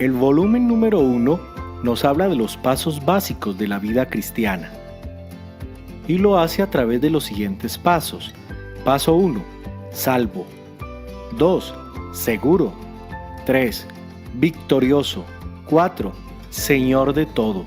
El volumen número 1 nos habla de los pasos básicos de la vida cristiana y lo hace a través de los siguientes pasos. Paso 1, salvo. 2, seguro. 3, victorioso. 4, Señor de todo.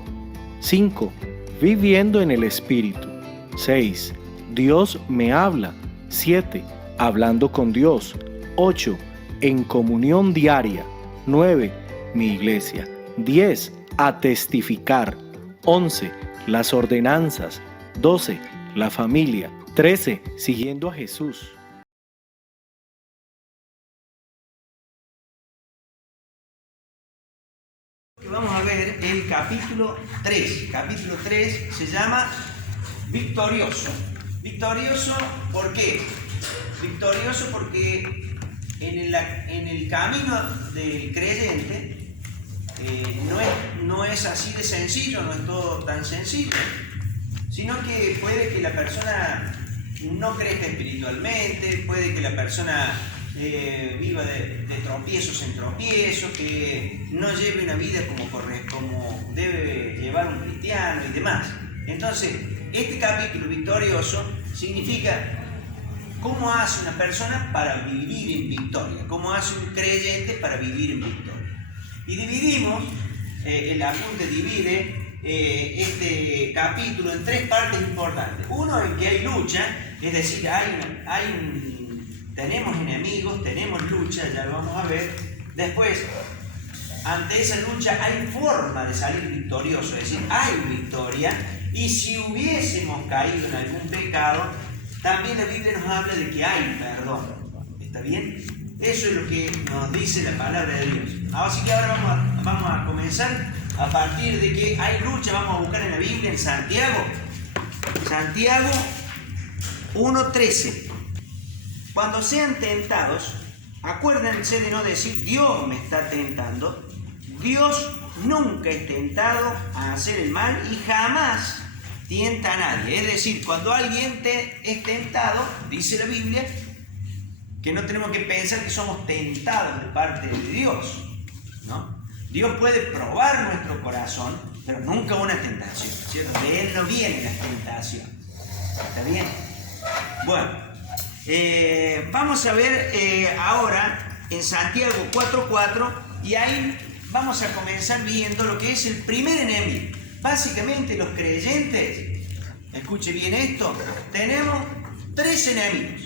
5, viviendo en el Espíritu. 6, Dios me habla. 7, hablando con Dios. 8, en comunión diaria. 9, mi iglesia. 10, a testificar. 11, las ordenanzas. 12, la familia. 13, siguiendo a Jesús. Vamos a ver el capítulo 3. Capítulo 3 se llama Victorioso. Victorioso, ¿por qué? Victorioso porque en el camino del creyente no es así de sencillo, no es todo tan sencillo, sino que puede que la persona no crezca espiritualmente, puede que la persona viva de tropiezos en tropiezos, que no lleve una vida como debe llevar un cristiano y demás. Entonces, este capítulo victorioso significa cómo hace una persona para vivir en victoria, cómo hace un creyente para vivir en victoria. Y dividimos, el apunte divide este capítulo en 3 partes importantes. Uno, en que hay lucha, es decir, tenemos enemigos, tenemos lucha, ya lo vamos a ver. Después, ante esa lucha hay forma de salir victorioso, es decir, hay victoria. Y si hubiésemos caído en algún pecado, también la Biblia nos habla de que hay perdón. ¿Está bien? Eso es lo que nos dice la palabra de Dios. Así que ahora vamos a comenzar a partir de que hay lucha. Vamos a buscar en la Biblia, en Santiago 1:13. Cuando sean tentados, acuérdense de no decir Dios me está tentando. Dios nunca es tentado a hacer el mal y jamás tienta a nadie. Es decir, cuando alguien es tentado, dice la Biblia, que no tenemos que pensar que somos tentados de parte de Dios, ¿no? Dios puede probar nuestro corazón, pero nunca una tentación, ¿cierto? De Él no viene la tentación. ¿Está bien? Bueno, vamos a ver ahora en Santiago 4:4 y ahí vamos a comenzar viendo lo que es el primer enemigo. Básicamente los creyentes, escuche bien esto, tenemos 3 enemigos.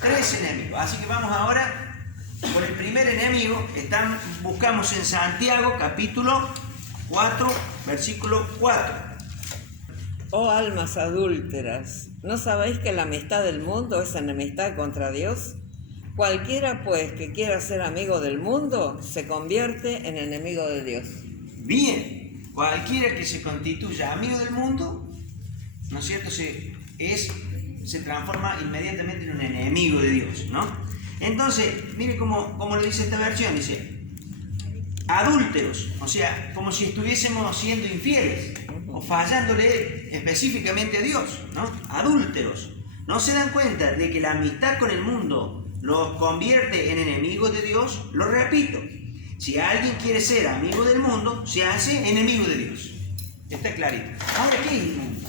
3 enemigos. Así que vamos ahora por el primer enemigo. Buscamos en Santiago capítulo 4, versículo 4. Oh almas adúlteras, ¿no sabéis que la amistad del mundo es enemistad contra Dios? Cualquiera pues que quiera ser amigo del mundo se convierte en enemigo de Dios. Bien, cualquiera que se constituya amigo del mundo, ¿no es cierto?, se transforma inmediatamente en un enemigo de Dios, ¿no? Entonces, mire cómo lo dice esta versión, dice adúlteros, o sea, como si estuviésemos siendo infieles o fallándole específicamente a Dios, ¿no? Adúlteros. ¿No se dan cuenta de que la amistad con el mundo los convierte en enemigos de Dios? Lo repito, si alguien quiere ser amigo del mundo, se hace enemigo de Dios. Está clarito. Ahora, ¿qué es el mundo?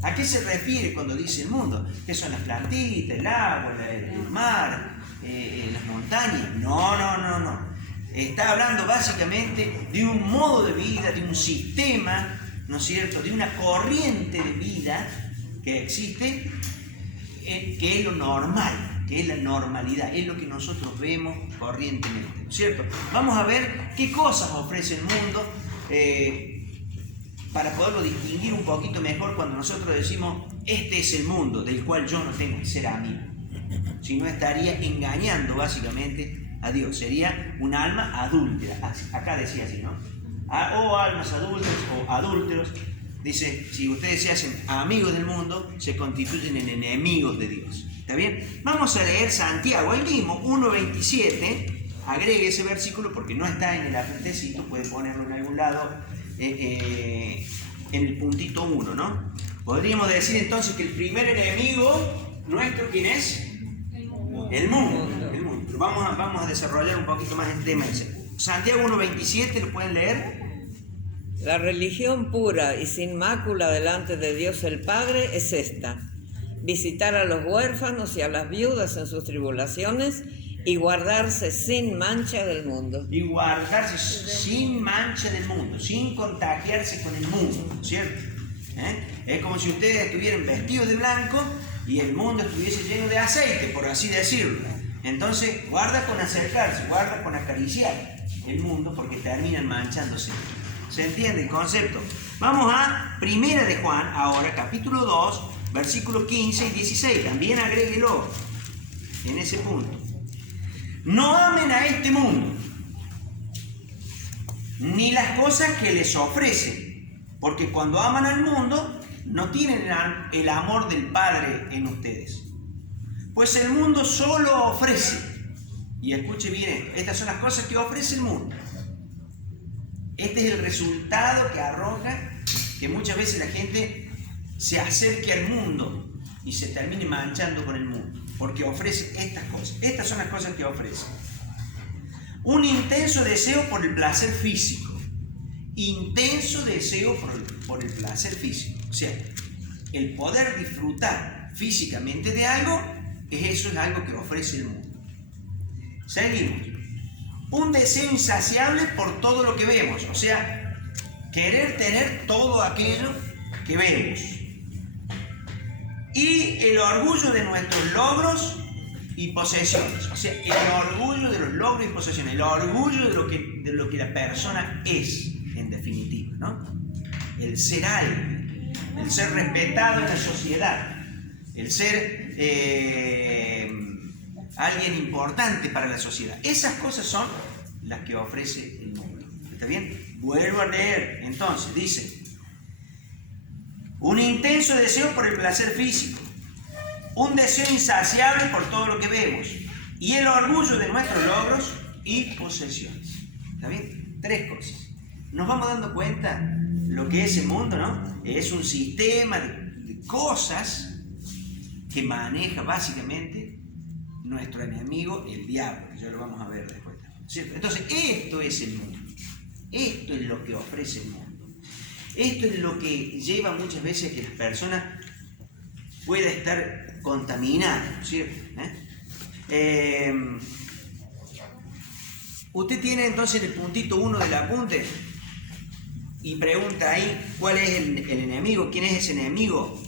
¿A qué se refiere cuando dice el mundo? ¿Qué son las plantitas, el agua, el mar, las montañas? No. Está hablando básicamente de un modo de vida, de un sistema, ¿no es cierto?, de una corriente de vida que existe, que es lo normal, que es la normalidad, es lo que nosotros vemos corrientemente, ¿no es cierto? Vamos a ver qué cosas ofrece el mundo para poderlo distinguir un poquito mejor cuando nosotros decimos este es el mundo del cual yo no tengo que ser amigo. Si no, estaría engañando básicamente a Dios, sería un alma adúltera. Acá decía así, ¿no? O almas adúlteras o adúlteros. Dice, si ustedes se hacen amigos del mundo, se constituyen en enemigos de Dios. ¿Está bien? Vamos a leer Santiago, ahí mismo, 1:27. Agregue ese versículo porque no está en el apuntecito, puede ponerlo en algún lado, en el puntito 1, ¿no? Podríamos decir entonces que el primer enemigo nuestro, ¿quién es? El mundo. Pero vamos a desarrollar un poquito más el tema ese. Santiago 1:27, ¿lo pueden leer? La religión pura y sin mácula delante de Dios el Padre es esta: visitar a los huérfanos y a las viudas en sus tribulaciones y guardarse sin mancha del mundo. Y guardarse sin mancha del mundo, sin contagiarse con el mundo, ¿cierto? Es como si ustedes estuvieran vestidos de blanco y el mundo estuviese lleno de aceite, por así decirlo. Entonces, guarda con acercarse, guarda con acariciar el mundo, porque terminan manchándose. ¿Se entiende el concepto? Vamos a Primera de Juan, ahora, capítulo 2, versículos 15 y 16. También agréguelo en ese punto. No amen a este mundo, ni las cosas que les ofrecen, porque cuando aman al mundo, no tienen el amor del Padre en ustedes. Pues el mundo solo ofrece, y escuche bien, estas son las cosas que ofrece el mundo. Este es el resultado que arroja que muchas veces la gente se acerque al mundo y se termine manchando con el mundo, porque ofrece estas cosas. Estas son las cosas que ofrece. Un intenso deseo por el placer físico. Intenso deseo por el placer físico. O sea, el poder disfrutar físicamente de algo, eso es algo que ofrece el mundo. Seguimos. Un deseo insaciable por todo lo que vemos. O sea, querer tener todo aquello que vemos. Y el orgullo de nuestros logros y posesiones. O sea, el orgullo de los logros y posesiones. El orgullo de lo que la persona es, en definitiva, ¿no? El ser alguien. El ser respetado en la sociedad. El ser alguien importante para la sociedad. Esas cosas son las que ofrece el mundo. ¿Está bien? Vuelvo a leer. Entonces, dice: un intenso deseo por el placer físico, un deseo insaciable por todo lo que vemos, y el orgullo de nuestros logros y posesiones. ¿Está bien? Tres cosas. Nos vamos dando cuenta lo que es el mundo, ¿no? Es un sistema de cosas que maneja básicamente nuestro enemigo, el diablo, que ya lo vamos a ver después, ¿cierto? Entonces, esto es el mundo. Esto es lo que ofrece el mundo. Esto es lo que lleva muchas veces a que las personas puedan estar contaminadas, ¿cierto? Usted tiene entonces el puntito 1 del apunte y pregunta ahí cuál es el enemigo, quién es ese enemigo,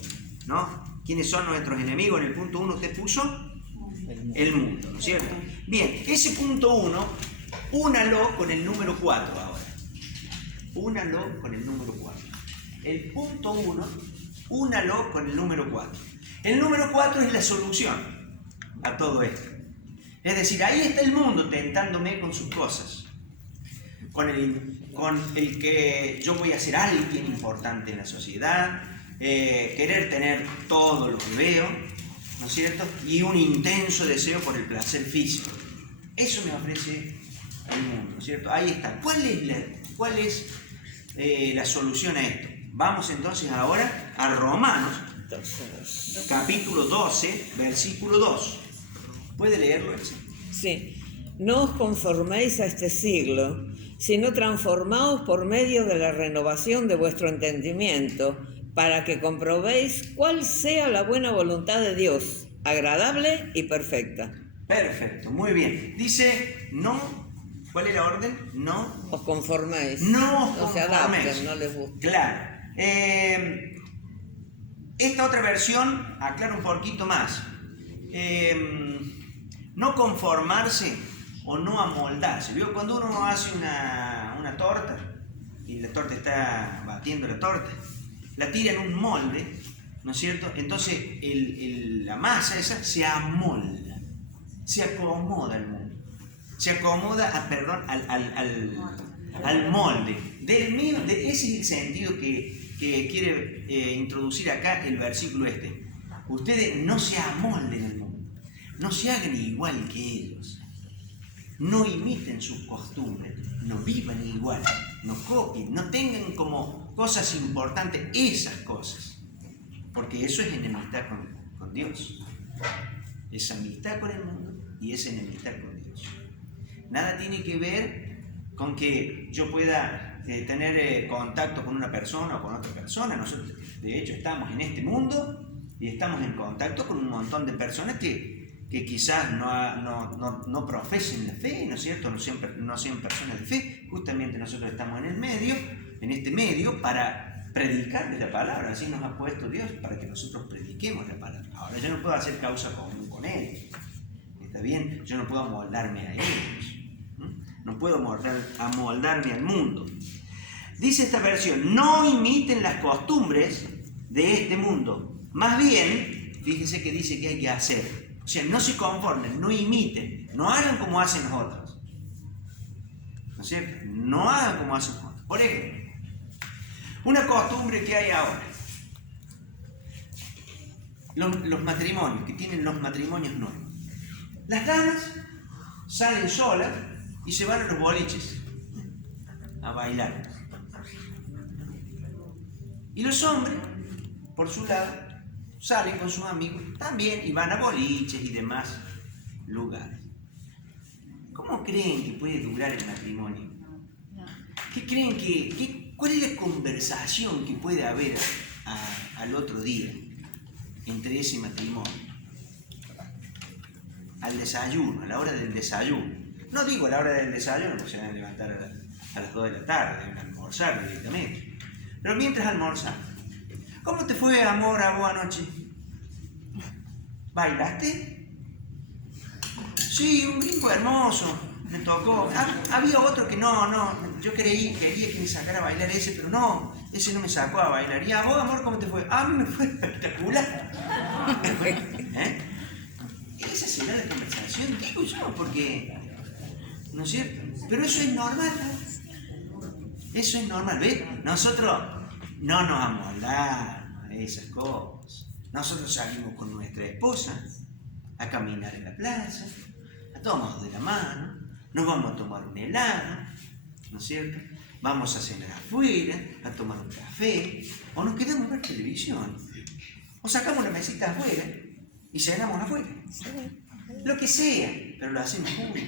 ¿no? ¿Quiénes son nuestros enemigos? En el punto 1 usted puso el mundo, ¿no es cierto? Bien, ese punto 1, únalo con el número 4 ahora. Únalo con el número 4. El punto 1, únalo con el número 4. El número 4 es la solución a todo esto. Es decir, ahí está el mundo tentándome con sus cosas. Con el que yo voy a ser alguien importante en la sociedad, querer tener todo lo que veo, ¿no es cierto? Y un intenso deseo por el placer físico. Eso me ofrece el mundo, ¿no es cierto? Ahí está. ¿Cuál es la solución a esto? Vamos entonces ahora a Romanos, capítulo 12, versículo 2. ¿Puede leerlo? Sí. No os conforméis a este siglo, sino transformaos por medio de la renovación de vuestro entendimiento, para que comprobéis cuál sea la buena voluntad de Dios, agradable y perfecta. Perfecto, muy bien. Dice, no, ¿cuál es la orden? No os conforméis. No os no se adapten, no les gusta. Claro. Esta otra versión aclara un poquito más. No conformarse o no amoldarse. ¿Vio? Cuando uno hace una torta y la torta está batiendo la torta, la tira en un molde, ¿no es cierto? Entonces la masa esa se amolda, se acomoda al mundo, se acomoda al molde. Ese es el sentido que quiere introducir acá el versículo este. Ustedes no se amolden al mundo, no se hagan igual que ellos, no imiten sus costumbres, no vivan igual, no copien, no tengan como cosas importantes esas cosas, porque eso es enemistad con Dios. Es amistad con el mundo y es enemistad con Dios. Nada tiene que ver con que yo pueda tener contacto con una persona o con otra persona. Nosotros, de hecho, estamos en este mundo y estamos en contacto con un montón de personas que quizás no profesen la fe, ¿no es cierto? No sean personas de fe. Justamente nosotros estamos en este medio, para predicar de la palabra. Así nos ha puesto Dios, para que nosotros prediquemos la palabra. Ahora, yo no puedo hacer causa común con ellos. ¿Está bien? Yo no puedo amoldarme a ellos. No puedo amoldarme al mundo. Dice esta versión: no imiten las costumbres de este mundo. Más bien, fíjese que dice que hay que hacer. O sea, no se conformen, no imiten, no hagan como hacen los otros. ¿No es cierto? No hagan como hacen los otros. Por ejemplo, una costumbre que hay ahora. Los matrimonios, que tienen los matrimonios nuevos. Las damas salen solas y se van a los boliches a bailar. Y los hombres, por su lado, salen con sus amigos también y van a boliches y demás lugares. ¿Cómo creen que puede durar el matrimonio? ¿Qué creen cuál es la conversación que puede haber al otro día entre ese matrimonio? Al desayuno, a la hora del desayuno. No digo a la hora del desayuno, porque se van a levantar a las 2 de la tarde, deben almorzar directamente. Pero mientras almorzan, ¿cómo te fue, amor, a vos anoche? ¿Bailaste? Sí, un brinco hermoso, me tocó. Había otro que yo quería que me sacara a bailar ese, pero no, ese no me sacó a bailar. ¿Y a vos, amor, cómo te fue? A mí me fue espectacular. Esa será la conversación, digo yo, porque, ¿no es cierto? Pero eso es normal, ¿no? Eso es normal, ¿ves? Nosotros no nos amoldamos a esas cosas. Nosotros salimos con nuestra esposa a caminar en la plaza, a tomarnos de la mano, nos vamos a tomar un helado, ¿no es cierto? Vamos a cenar afuera, a tomar un café, o nos quedamos a ver televisión, o sacamos la mesita afuera y cenamos afuera. Lo que sea, pero lo hacemos juntos.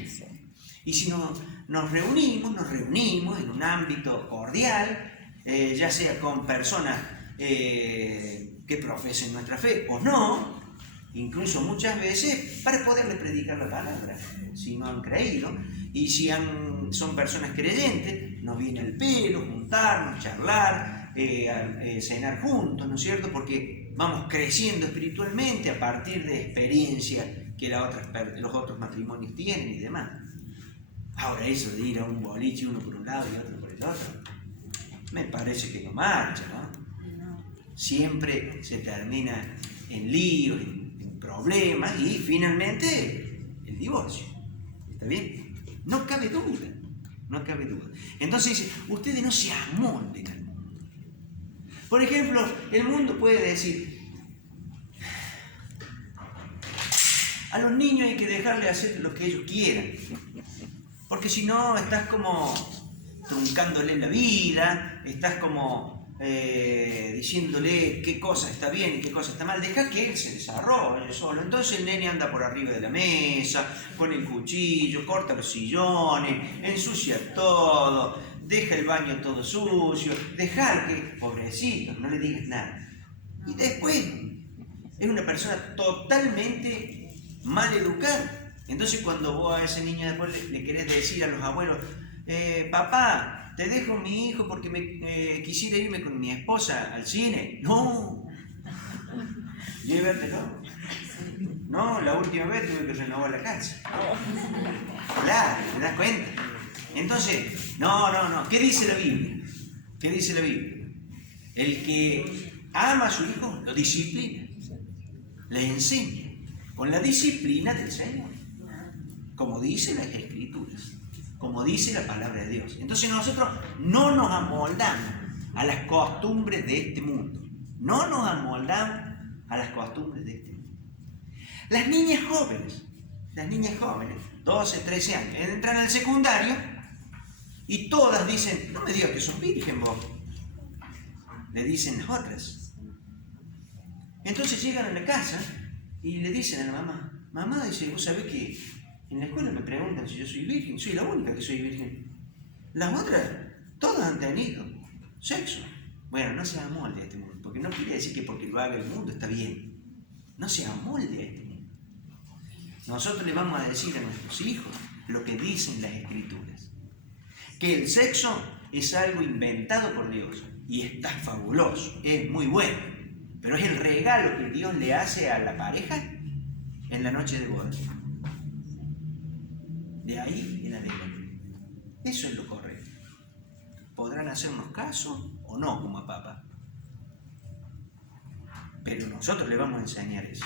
Y si nos reunimos en un ámbito cordial, ya sea con personas que profesen nuestra fe o no, incluso muchas veces para poderle predicar la palabra, si no han creído, y si son personas creyentes, nos viene el pelo, juntarnos, charlar, cenar juntos, ¿no es cierto? Porque vamos creciendo espiritualmente a partir de experiencias que los otros matrimonios tienen y demás. Ahora, eso de ir a un boliche, uno por un lado y otro por el otro, me parece que no marcha, ¿no? Siempre se termina en líos, en problemas y finalmente el divorcio. ¿Está bien? No cabe duda, no cabe duda. Entonces dice, ustedes no se amolden al mundo. Por ejemplo, el mundo puede decir, a los niños hay que dejarles hacer lo que ellos quieran, porque si no estás como truncándole la vida, estás como diciéndole qué cosa está bien y qué cosa está mal. Deja que él se desarrolle solo. Entonces el nene anda por arriba de la mesa con el cuchillo, corta los sillones, ensucia todo, deja el baño todo sucio, dejar que, pobrecito, no le digas nada. Y después es una persona totalmente mal educada. Entonces cuando vos a ese niño después le querés decir a los abuelos, papá, te dejo mi hijo porque quisiera irme con mi esposa al cine. No, llévatelo. No, la última vez tuve que renovar la casa. Claro, ¿te das cuenta? Entonces, no. ¿Qué dice la Biblia? ¿Qué dice la Biblia? El que ama a su hijo lo disciplina, le enseña con la disciplina del Señor, como dice las Escrituras, como dice la palabra de Dios. Entonces nosotros no nos amoldamos a las costumbres de este mundo. No nos amoldamos a las costumbres de este mundo. Las niñas jóvenes, 12, 13 años, entran al secundario y todas dicen, no me digas que son virgen vos. Le dicen las otras. Entonces llegan a la casa y le dicen a la mamá, dice, vos sabés que en la escuela me preguntan si yo soy virgen, soy la única que soy virgen. Las otras, todos han tenido sexo. Bueno, no se amolde a este mundo, porque no quiere decir que porque lo haga el mundo está bien. No se amolde a este mundo. Nosotros le vamos a decir a nuestros hijos lo que dicen las Escrituras. Que el sexo es algo inventado por Dios y está fabuloso, es muy bueno, pero es el regalo que Dios le hace a la pareja en la noche de bodas. De ahí en adelante. Eso es lo correcto. Podrán hacernos caso o no como a papá, pero nosotros le vamos a enseñar eso.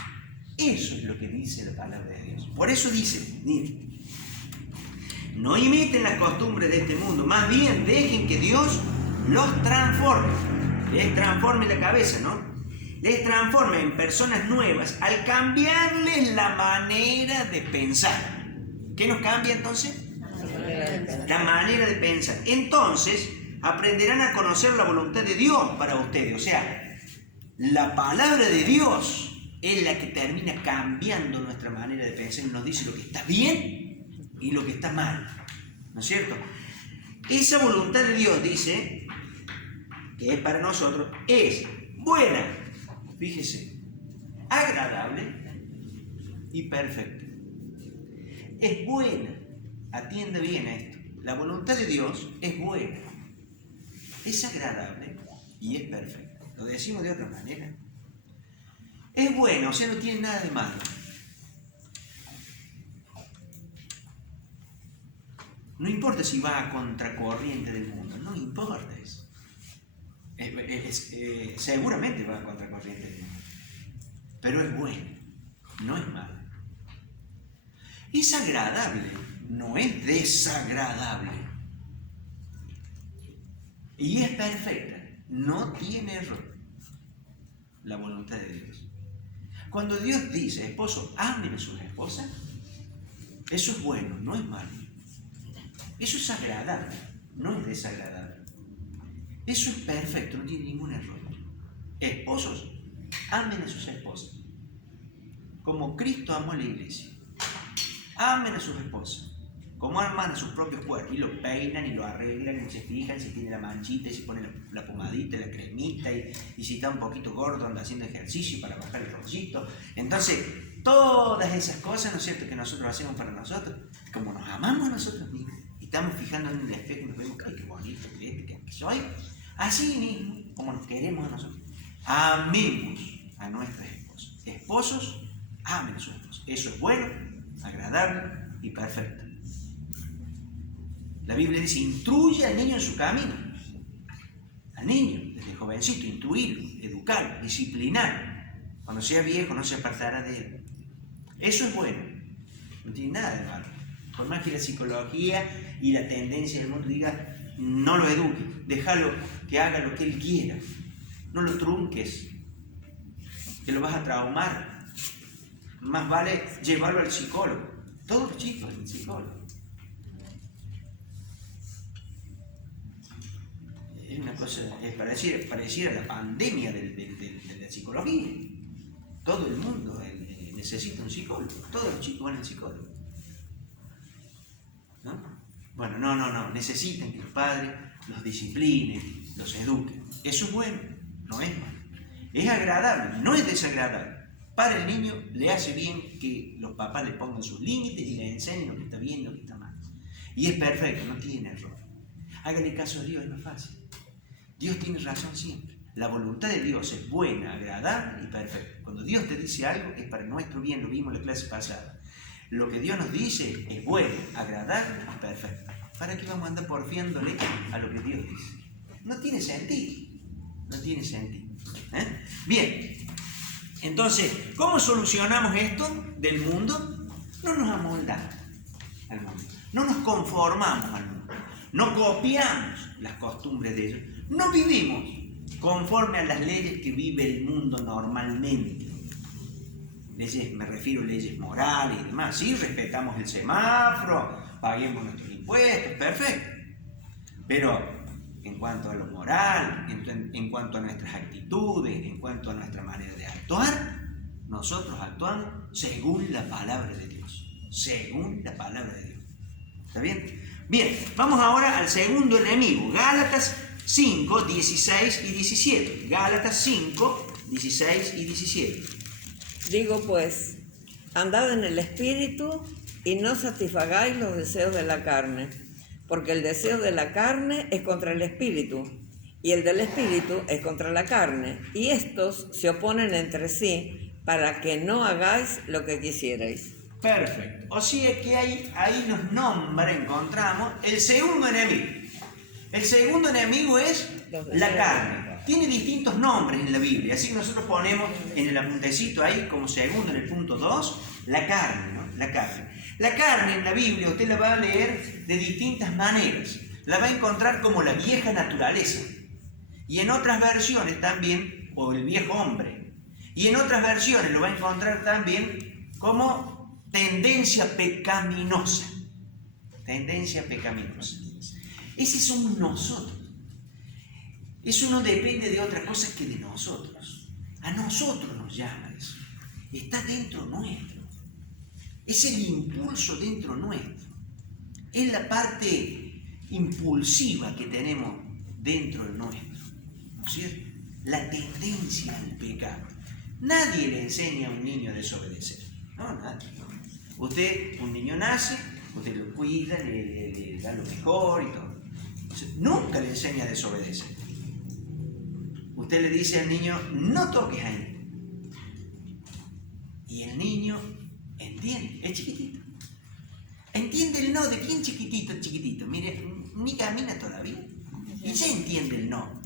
Eso es lo que dice la palabra de Dios. Por eso dice, miren, no imiten las costumbres de este mundo, más bien dejen que Dios los transforme. Les transforme la cabeza, ¿no? Les transforme en personas nuevas al cambiarles la manera de pensar. ¿Qué nos cambia entonces? La manera de pensar. Entonces aprenderán a conocer la voluntad de Dios para ustedes. O sea, la palabra de Dios es la que termina cambiando nuestra manera de pensar y nos dice lo que está bien y lo que está mal, ¿no es cierto? Esa voluntad de Dios dice que es para nosotros, es buena, fíjese, agradable y perfecta. Es buena, atiende bien a esto. La voluntad de Dios es buena, es agradable y es perfecta. Lo decimos de otra manera. Es bueno, o sea, no tiene nada de malo. No importa si va a contracorriente del mundo, no importa eso. Seguramente va a contracorriente del mundo. Pero es bueno, no es malo. Es agradable, no es desagradable. Y es perfecta, no tiene error. La voluntad de Dios. Cuando Dios dice, esposo, amen a sus esposas, eso es bueno, no es malo. Eso es agradable, no es desagradable. Eso es perfecto, no tiene ningún error. Esposos, amen a sus esposas, como Cristo amó a la iglesia. Amen a sus esposas, como aman a sus propios cuerpos, y lo peinan y lo arreglan y se fijan si tiene la manchita, y si pone la pomadita, la cremita, y si está un poquito gordo anda haciendo ejercicio para bajar el rollito. Entonces, todas esas cosas, ¿no es cierto?, que nosotros hacemos para nosotros, como nos amamos a nosotros mismos, y estamos fijando en el espejo y nos vemos, ay, qué bonito que soy, así mismo, como nos queremos a nosotros, amemos a nuestras esposas. Esposos, amen a sus esposas. Eso es bueno, agradable y perfecto. La Biblia dice, instruye al niño en su camino. Al niño, desde jovencito, instruirlo, educarlo, disciplinarlo. Cuando sea viejo no se apartará de él. Eso es bueno, no tiene nada de malo. Por más que la psicología y la tendencia del mundo diga, no lo eduques, déjalo que haga lo que él quiera. No lo trunques, que lo vas a traumar. Más vale llevarlo al psicólogo. Todos los chicos al psicólogo. Es una cosa, pareciera la pandemia de la psicología. Todo el mundo necesita un psicólogo. Todos los chicos van al psicólogo. ¿No? Bueno, no. Necesitan que los padres los disciplinen, los eduquen. Eso es bueno, no es malo. Es agradable, no es desagradable. Para el niño le hace bien que los papás le pongan sus límites y le enseñen lo que está bien y lo que está mal. Y es perfecto, no tiene error. Hágale caso a Dios, es más fácil. Dios tiene razón siempre. La voluntad de Dios es buena, agradable y perfecta. Cuando Dios te dice algo es para nuestro bien, lo vimos en la clase pasada. Lo que Dios nos dice es bueno, agradable y perfecto. ¿Para qué vamos a andar porfiándole a lo que Dios dice? No tiene sentido. No tiene sentido. Bien. Entonces, ¿cómo solucionamos esto del mundo? No nos amoldamos al mundo. No nos conformamos al mundo. No copiamos las costumbres de ellos. No vivimos conforme a las leyes que vive el mundo normalmente. Leyes, me refiero a leyes morales y demás. Sí, respetamos el semáforo, paguemos nuestros impuestos, perfecto. Pero en cuanto a lo moral, en cuanto a nuestras actitudes, en cuanto a nuestra manera de actuar, nosotros actuamos según la palabra de Dios. Según la palabra de Dios. ¿Está bien? Bien, vamos ahora al segundo enemigo. Gálatas 5, 16 y 17. Gálatas 5, 16 y 17. Digo pues, andad en el Espíritu y no satisfagáis los deseos de la carne, porque el deseo de la carne es contra el Espíritu, y el del Espíritu es contra la carne, y estos se oponen entre sí para que no hagáis lo que quisierais. Perfecto. O sea que ahí nos nombra, encontramos el segundo enemigo. El segundo enemigo es la carne. Tiene distintos nombres en la Biblia, así que nosotros ponemos en el apuntecito ahí, como segundo en el punto 2, la carne, ¿no? La carne. La carne en la Biblia usted la va a leer de distintas maneras. La va a encontrar como la vieja naturaleza. Y en otras versiones también, o el viejo hombre. Y en otras versiones lo va a encontrar también como tendencia pecaminosa. Tendencia pecaminosa. Ese somos nosotros. Eso no depende de otra cosa que de nosotros. A nosotros nos llama eso. Está dentro nuestro. Es el impulso dentro nuestro. Es la parte impulsiva que tenemos dentro de nuestro. ¿No es cierto? La tendencia al pecado. Nadie le enseña a un niño a desobedecer. No, nadie. Usted, un niño nace, usted lo cuida, le da lo mejor y todo. Nunca le enseña a desobedecer. Usted le dice al niño, no toques ahí. Y el niño entiende, es chiquitito. Entiende el no de quién chiquitito, chiquitito. Mire, ni camina todavía. Y ya entiende el no.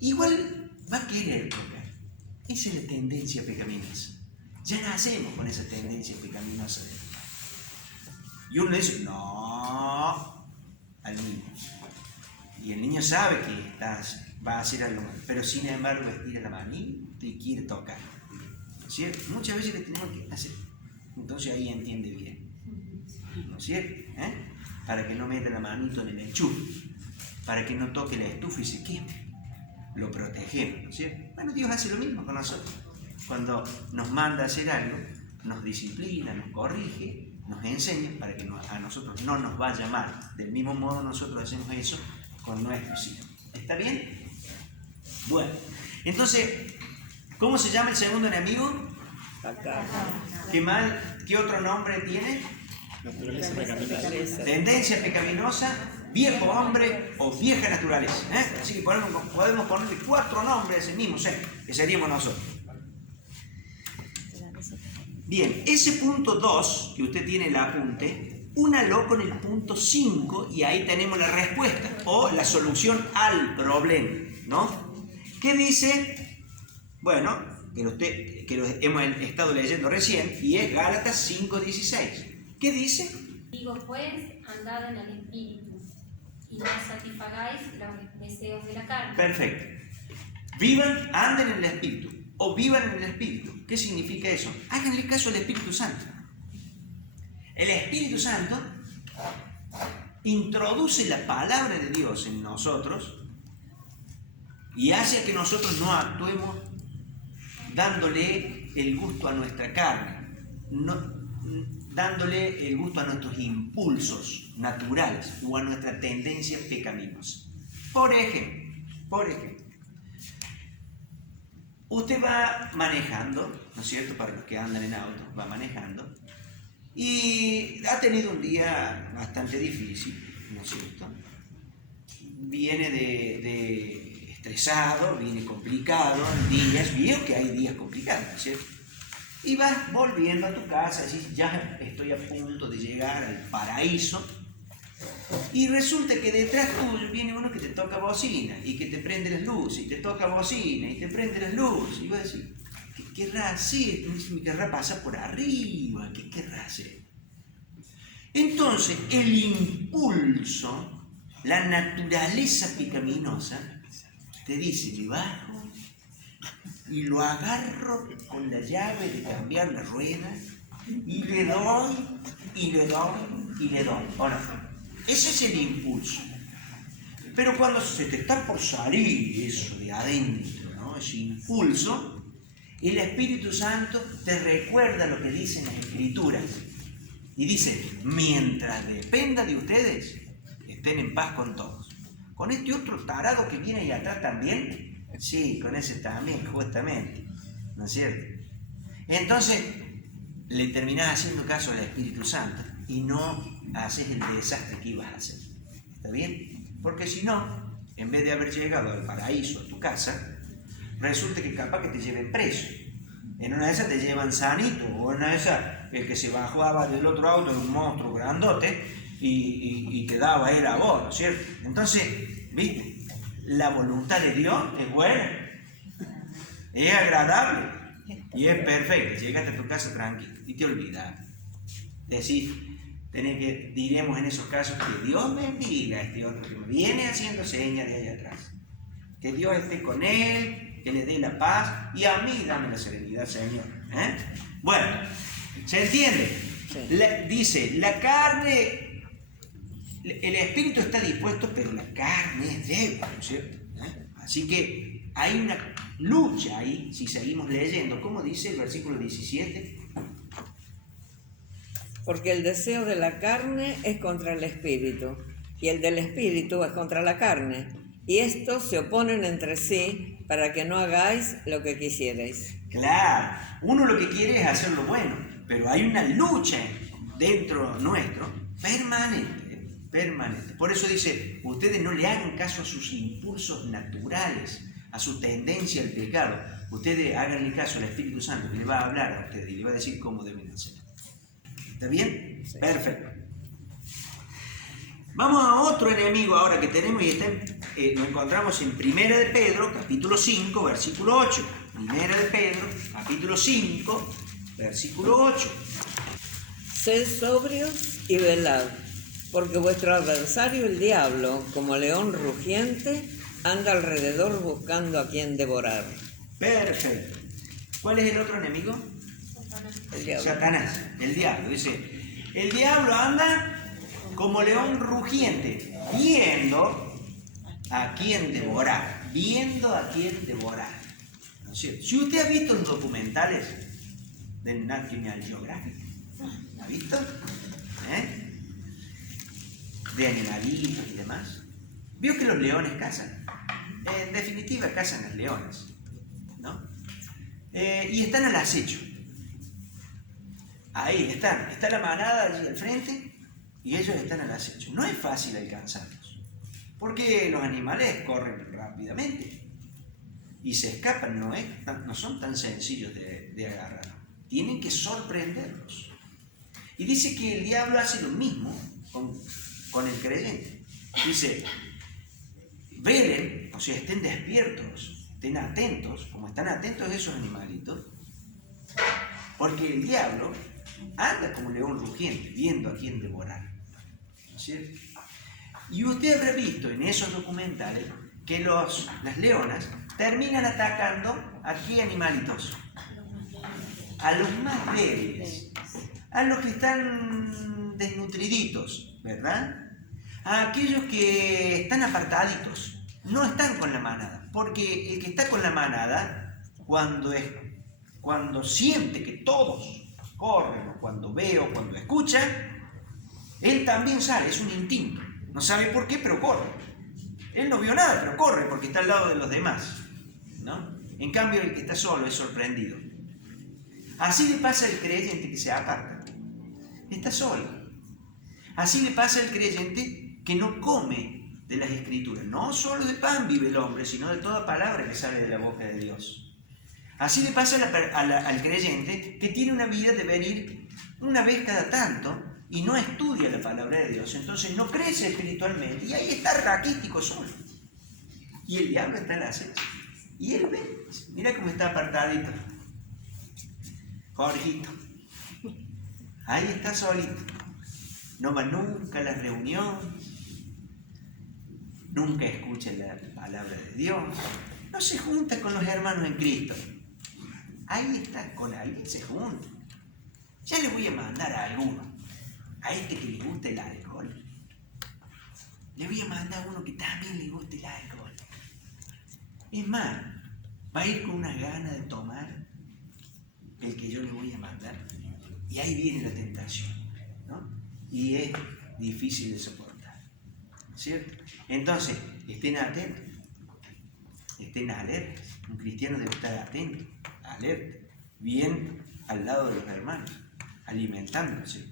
Igual va a querer tocar. Esa es la tendencia pecaminosa. Ya nacemos con esa tendencia pecaminosa. Y uno le dice, no, al niño. Y el niño sabe que va a hacer algo mal, pero sin embargo estira la manita y quiere tocar. ¿No es cierto? Muchas veces le tenemos que hacer. Entonces ahí entiende bien. ¿No es cierto? Para que no meta la manito en el enchufe, para que no toque la estufa y se queme. Lo protegemos, ¿no es cierto? Bueno, Dios hace lo mismo con nosotros. Cuando nos manda a hacer algo, nos disciplina, nos corrige, nos enseña para que a nosotros no nos vaya mal. Del mismo modo nosotros hacemos eso con nuestros hijos. ¿Está bien? Bueno, entonces, ¿cómo se llama el segundo enemigo? ¿Qué otro nombre tiene? Naturaleza pecaminosa. Tendencia pecaminosa, viejo hombre o vieja naturaleza. Así que podemos ponerle 4 nombres a ese mismo ser, que seríamos nosotros. Bien, ese punto 2 que usted tiene el apunte, únalo con el punto 5 y ahí tenemos la respuesta o la solución al problema, ¿no? ¿Qué dice? Bueno, que lo hemos estado leyendo recién y es Gálatas 5:16. ¿Qué dice? Digo pues, andad en el Espíritu y no satisfagáis los deseos de la carne. Perfecto. Vivan, anden en el Espíritu o vivan en el Espíritu. ¿Qué significa eso? Háganle caso al Espíritu Santo. El Espíritu Santo introduce la palabra de Dios en nosotros y hace que nosotros no actuemos dándole el gusto a nuestra carne, dándole el gusto a nuestros impulsos naturales o a nuestra tendencia pecaminosa. Por ejemplo, usted va manejando, ¿no es cierto? Para los que andan en auto, va manejando y ha tenido un día bastante difícil, ¿no es cierto? Viene de estresado, viene complicado, veo que hay días complicados, ¿no es cierto? Y vas volviendo a tu casa, decís, ya estoy a punto de llegar al paraíso, y resulta que detrás tuyo viene uno que te toca bocina, y que te prende las luces, y te toca bocina, y te prende las luces, y vos decís, ¿qué querrá hacer? Me querrá pasar por arriba, ¿qué querrá hacer? Entonces, el impulso, la naturaleza pecaminosa, te dice, me bajo y lo agarro con la llave de cambiar la rueda y le doy, y le doy, y le doy. Ahora, ese es el impulso. Pero cuando se te está por salir eso de adentro, ¿no? Ese impulso, el Espíritu Santo te recuerda lo que dicen las Escrituras. Y dice, mientras dependa de ustedes, estén en paz con todos. Con este otro tarado que viene ahí atrás también, sí, con ese también, justamente, ¿no es cierto? Entonces, le terminás haciendo caso al Espíritu Santo y no haces el desastre que ibas a hacer. ¿Está bien? Porque si no, en vez de haber llegado al paraíso, a tu casa, resulta que capaz que te lleven preso. En una de esas te llevan sanito, o en una de esas el que se bajaba del otro auto era un monstruo grandote y te daba era a vos, ¿no es cierto? Entonces, ¿viste? La voluntad de Dios es buena, es agradable y es perfecta. Llegaste a tu casa tranquilo y te olvidas. Decís, diremos en esos casos que Dios bendiga a este otro que me viene haciendo señas de allá atrás. Que Dios esté con él, que le dé la paz y a mí dame la serenidad, Señor. Bueno, ¿se entiende? Sí. Dice, la carne, el espíritu está dispuesto, pero la carne es débil, ¿no es cierto? Así que hay una lucha ahí, si seguimos leyendo, ¿cómo dice el versículo 17? Porque el deseo de la carne es contra el espíritu, y el del espíritu es contra la carne, y estos se oponen entre sí para que no hagáis lo que quisierais. Claro, uno lo que quiere es hacer lo bueno, pero hay una lucha dentro nuestro permanente, permanente. Por eso dice, ustedes no le hagan caso a sus impulsos naturales, a su tendencia al pecado. Ustedes háganle caso al Espíritu Santo que le va a hablar a ustedes y le va a decir cómo deben hacer. ¿Está bien? Sí. Perfecto. Vamos a otro enemigo ahora que tenemos y lo encontramos en 1 de Pedro, capítulo 5, versículo 8. 1 de Pedro, capítulo 5, versículo 8. Sed sobrios y velad, porque vuestro adversario el diablo, como león rugiente, anda alrededor buscando a quien devorar. Perfecto. ¿Cuál es el otro enemigo? El diablo. Satanás, el diablo. Dice, el diablo anda como león rugiente, viendo a quién devorar, viendo a quién devorar. ¿No es cierto? Si usted ha visto los documentales del National Geographic, ¿ha visto? De animalitos y demás. ¿Vio que los leones cazan? En definitiva, cazan los leones, ¿no? Y están al acecho. Ahí están, está la manada allí al frente y ellos están al acecho. No es fácil alcanzarlos, porque los animales corren rápidamente y se escapan, no son tan sencillos de agarrar. Tienen que sorprenderlos. Y dice que el diablo hace lo mismo con el creyente. Dice, velen, o sea, estén despiertos, estén atentos, como están atentos esos animalitos, porque el diablo anda como león rugiente, viendo a quién devorar. ¿No es cierto? Y usted habrá visto en esos documentales que las leonas terminan atacando a qué animalitos. A los más débiles, a los que están desnutriditos, ¿verdad? A aquellos que están apartaditos, no están con la manada, porque el que está con la manada, cuando siente que todos corren, o cuando ve o cuando escucha, él también sale, es un instinto, no sabe por qué, pero corre. Él no vio nada, pero corre porque está al lado de los demás, ¿no? En cambio, el que está solo es sorprendido. Así le pasa al creyente que se aparta, está solo. Así le pasa al creyente que no come de las Escrituras. No solo de pan vive el hombre, sino de toda palabra que sale de la boca de Dios. Así le pasa al creyente que tiene una vida de venir una vez cada tanto y no estudia la palabra de Dios. Entonces no crece espiritualmente y ahí está raquítico solo. Y el diablo está en la acecho. Y él ve, mira cómo está apartadito. Jorgito. Ahí está solito. No va nunca a las reuniones, nunca escucha la palabra de Dios, no se junta con los hermanos en Cristo. Ahí está, con alguien se junta. Ya le voy a mandar a alguno, a este que le gusta el alcohol. Le voy a mandar a uno que también le gusta el alcohol. Es más, va a ir con una gana de tomar el que yo le voy a mandar. Y ahí viene la tentación, ¿no? y es difícil de soportar, ¿cierto? Entonces, estén atentos, estén alertas. Un cristiano debe estar atento, alerta, bien al lado de los hermanos, alimentándose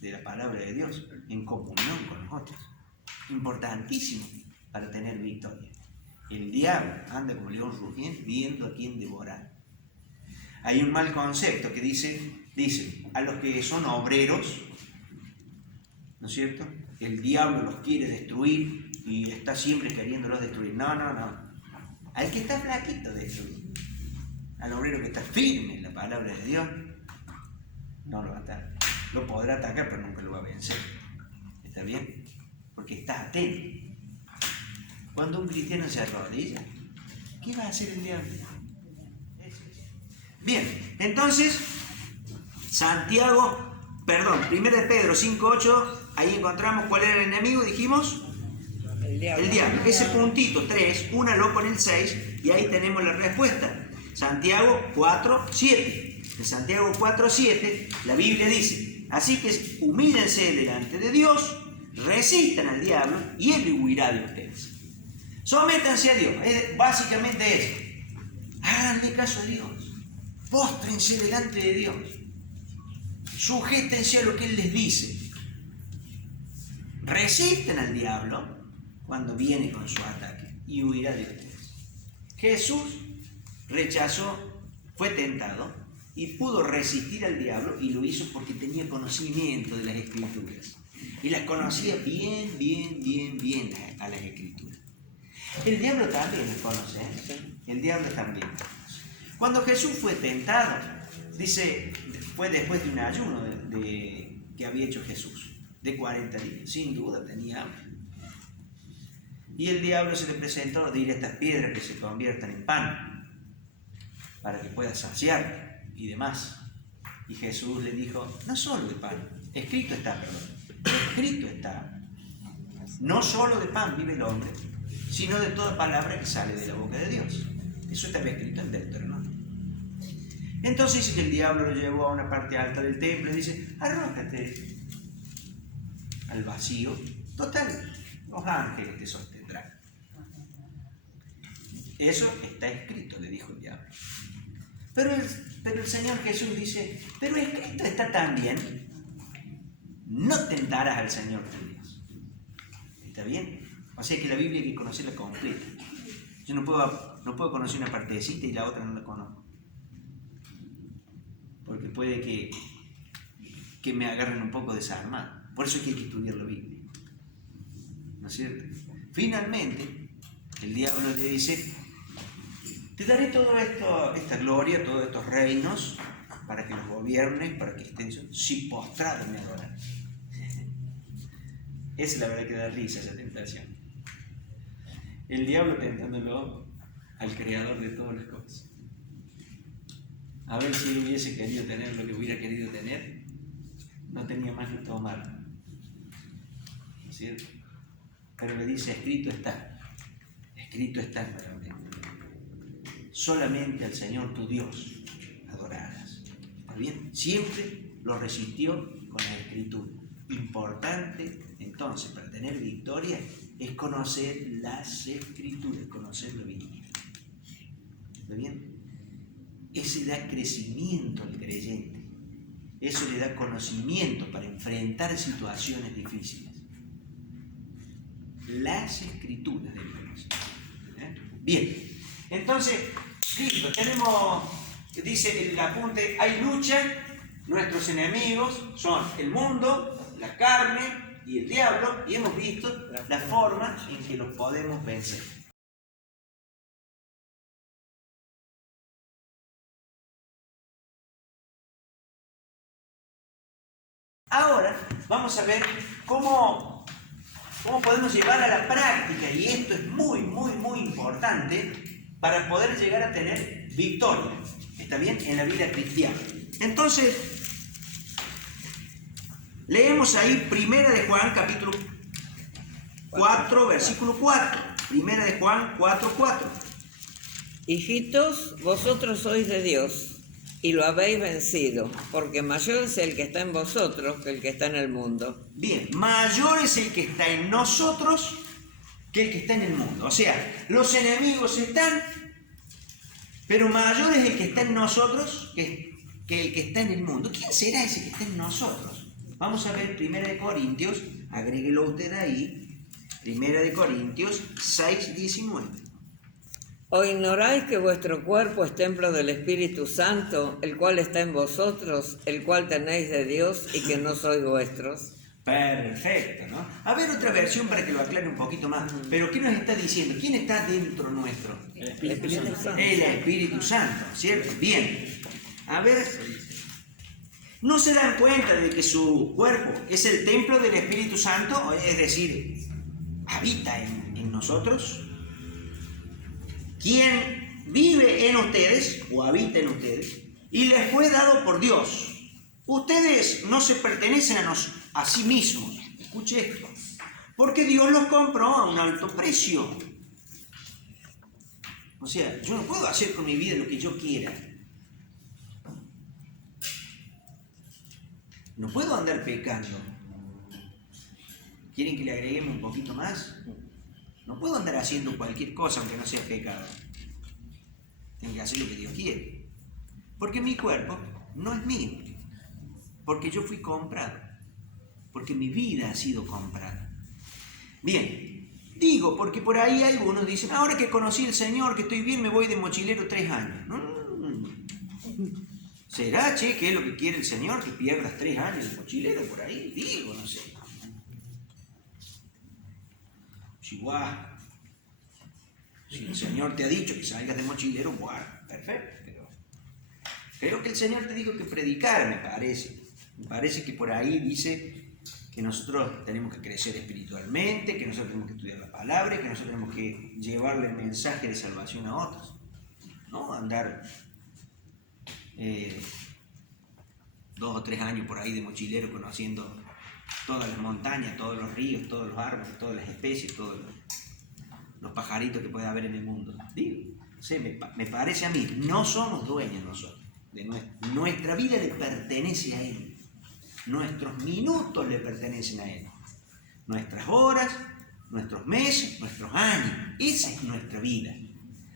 de la palabra de Dios, en comunión con nosotros. Importantísimo para tener victoria. El diablo anda como león rugiente viendo a quién devorar. Hay un mal concepto que dice, a los que son obreros, ¿no es cierto? El diablo los quiere destruir y está siempre queriéndolos destruir. No. Al que está flaquito destruir. Al obrero que está firme en la palabra de Dios, no lo va a atacar. Lo podrá atacar, pero nunca lo va a vencer. ¿Está bien? Porque está atento. Cuando un cristiano se arrodilla, ¿qué va a hacer el diablo? Bien, entonces, 1 Pedro 5:8, ahí encontramos cuál era el enemigo, dijimos. El diablo. Ese puntito 3, únalo con el 6 y ahí tenemos la respuesta. Santiago 4:7. En Santiago 4:7 la Biblia dice: así que humíllense delante de Dios, resistan al diablo y él huirá de ustedes. Sométanse a Dios, básicamente es, háganle caso a Dios, póstrense delante de Dios, sujétense a lo que Él les dice, resisten al diablo cuando viene con su ataque y huirá de ustedes. Jesús rechazó, fue tentado y pudo resistir al diablo y lo hizo porque tenía conocimiento de las Escrituras y las conocía bien a las Escrituras. El diablo también las conoce, ¿eh? El diablo también las conoce. Cuando Jesús fue tentado, dice, fue después de un ayuno que había hecho Jesús, de 40 días, sin duda tenía hambre. Y el diablo se le presentó, dile a estas piedras que se conviertan en pan, para que pueda saciar y demás. Y Jesús le dijo, no solo de pan, escrito está, no solo de pan vive el hombre, sino de toda palabra que sale de la boca de Dios. Eso está escrito en Deuteronomio. Entonces dice que el diablo lo llevó a una parte alta del templo y dice, arrójate al vacío. Total, los ángeles te sostendrán. Eso está escrito, le dijo el diablo. Pero el Señor Jesús dice, pero escrito está también, no tentarás al Señor tu Dios. ¿Está bien? O sea que la Biblia hay que conocerla completa. Yo no puedo conocer una partecita y la otra no la conozco. Porque puede que me agarren un poco desarmado. Por eso es que hay que estudiar la Biblia. ¿No es cierto? Finalmente, el diablo le dice, te daré todo esto, esta gloria, todos estos reinos, para que los gobiernes, para que estén si postrados me adoran. Esa es la verdad que da risa, esa tentación. El diablo tentándolo al creador de todas las cosas. A ver si él hubiese querido tener lo que hubiera querido tener, no tenía más que tomar. ¿No es cierto? Pero le dice, escrito está nuevamente. Solamente al Señor tu Dios adorarás. ¿Está bien? Siempre lo resistió con la Escritura. Importante, entonces, para tener victoria, es conocer las Escrituras, conocer la Biblia. ¿Está bien? Ese da crecimiento al creyente. Eso le da conocimiento para enfrentar situaciones difíciles. Las Escrituras de Dios. Bien, entonces, listo, tenemos, dice el apunte, hay lucha, nuestros enemigos son el mundo, la carne y el diablo, y hemos visto la forma en que los podemos vencer. Ahora vamos a ver cómo podemos llevar a la práctica, y esto es muy importante para poder llegar a tener victoria, ¿está bien?, en la vida cristiana. Entonces, leemos ahí 1 de Juan, capítulo 4, versículo 4. 1 de Juan 4:4. Hijitos, vosotros sois de Dios, y lo habéis vencido, porque mayor es el que está en vosotros que el que está en el mundo. Bien, mayor es el que está en nosotros que el que está en el mundo. O sea, los enemigos están, pero mayor es el que está en nosotros que el que está en el mundo. ¿Quién será ese que está en nosotros? Vamos a ver 1 Corintios, agréguelo usted ahí, 1 Corintios 6:19. ¿O ignoráis que vuestro cuerpo es templo del Espíritu Santo, el cual está en vosotros, el cual tenéis de Dios y que no sois vuestros? Perfecto, ¿no? A ver otra versión para que lo aclare un poquito más. Pero ¿qué nos está diciendo? ¿Quién está dentro nuestro? El Espíritu Santo. El Espíritu Santo, ¿cierto? Bien. A ver, ¿no se dan cuenta de que su cuerpo es el templo del Espíritu Santo? Es decir, habita en nosotros. Quien vive en ustedes, o habita en ustedes, y les fue dado por Dios. Ustedes no se pertenecen a sí mismos. Escuche esto. Porque Dios los compró a un alto precio. O sea, yo no puedo hacer con mi vida lo que yo quiera. No puedo andar pecando. ¿Quieren que le agreguemos un poquito más? No puedo andar haciendo cualquier cosa aunque no sea pecado. Tengo que hacer lo que Dios quiere. Porque mi cuerpo no es mío. Porque yo fui comprado. Porque mi vida ha sido comprada. Bien, digo, porque por ahí algunos dicen, ahora que conocí al Señor, que estoy bien, me voy de mochilero 3 años. ¿Será, che, que es lo que quiere el Señor, que pierdas 3 años de mochilero por ahí? Digo, no sé. Chihuahua. Si el Señor te ha dicho que salgas de mochilero, bueno, perfecto. Pero creo que el Señor te dijo que predicar, me parece. Me parece que por ahí dice que nosotros tenemos que crecer espiritualmente, que nosotros tenemos que estudiar la palabra, que nosotros tenemos que llevarle el mensaje de salvación a otros. No andar 2 o 3 años por ahí de mochilero conociendo todas las montañas, todos los ríos, todos los árboles, todas las especies, todos los pajaritos que puede haber en el mundo. Digo, sí, me parece a mí, no somos dueños nosotros. Nuestra vida le pertenece a Él. Nuestros minutos le pertenecen a Él. Nuestras horas, nuestros meses, nuestros años. Esa es nuestra vida.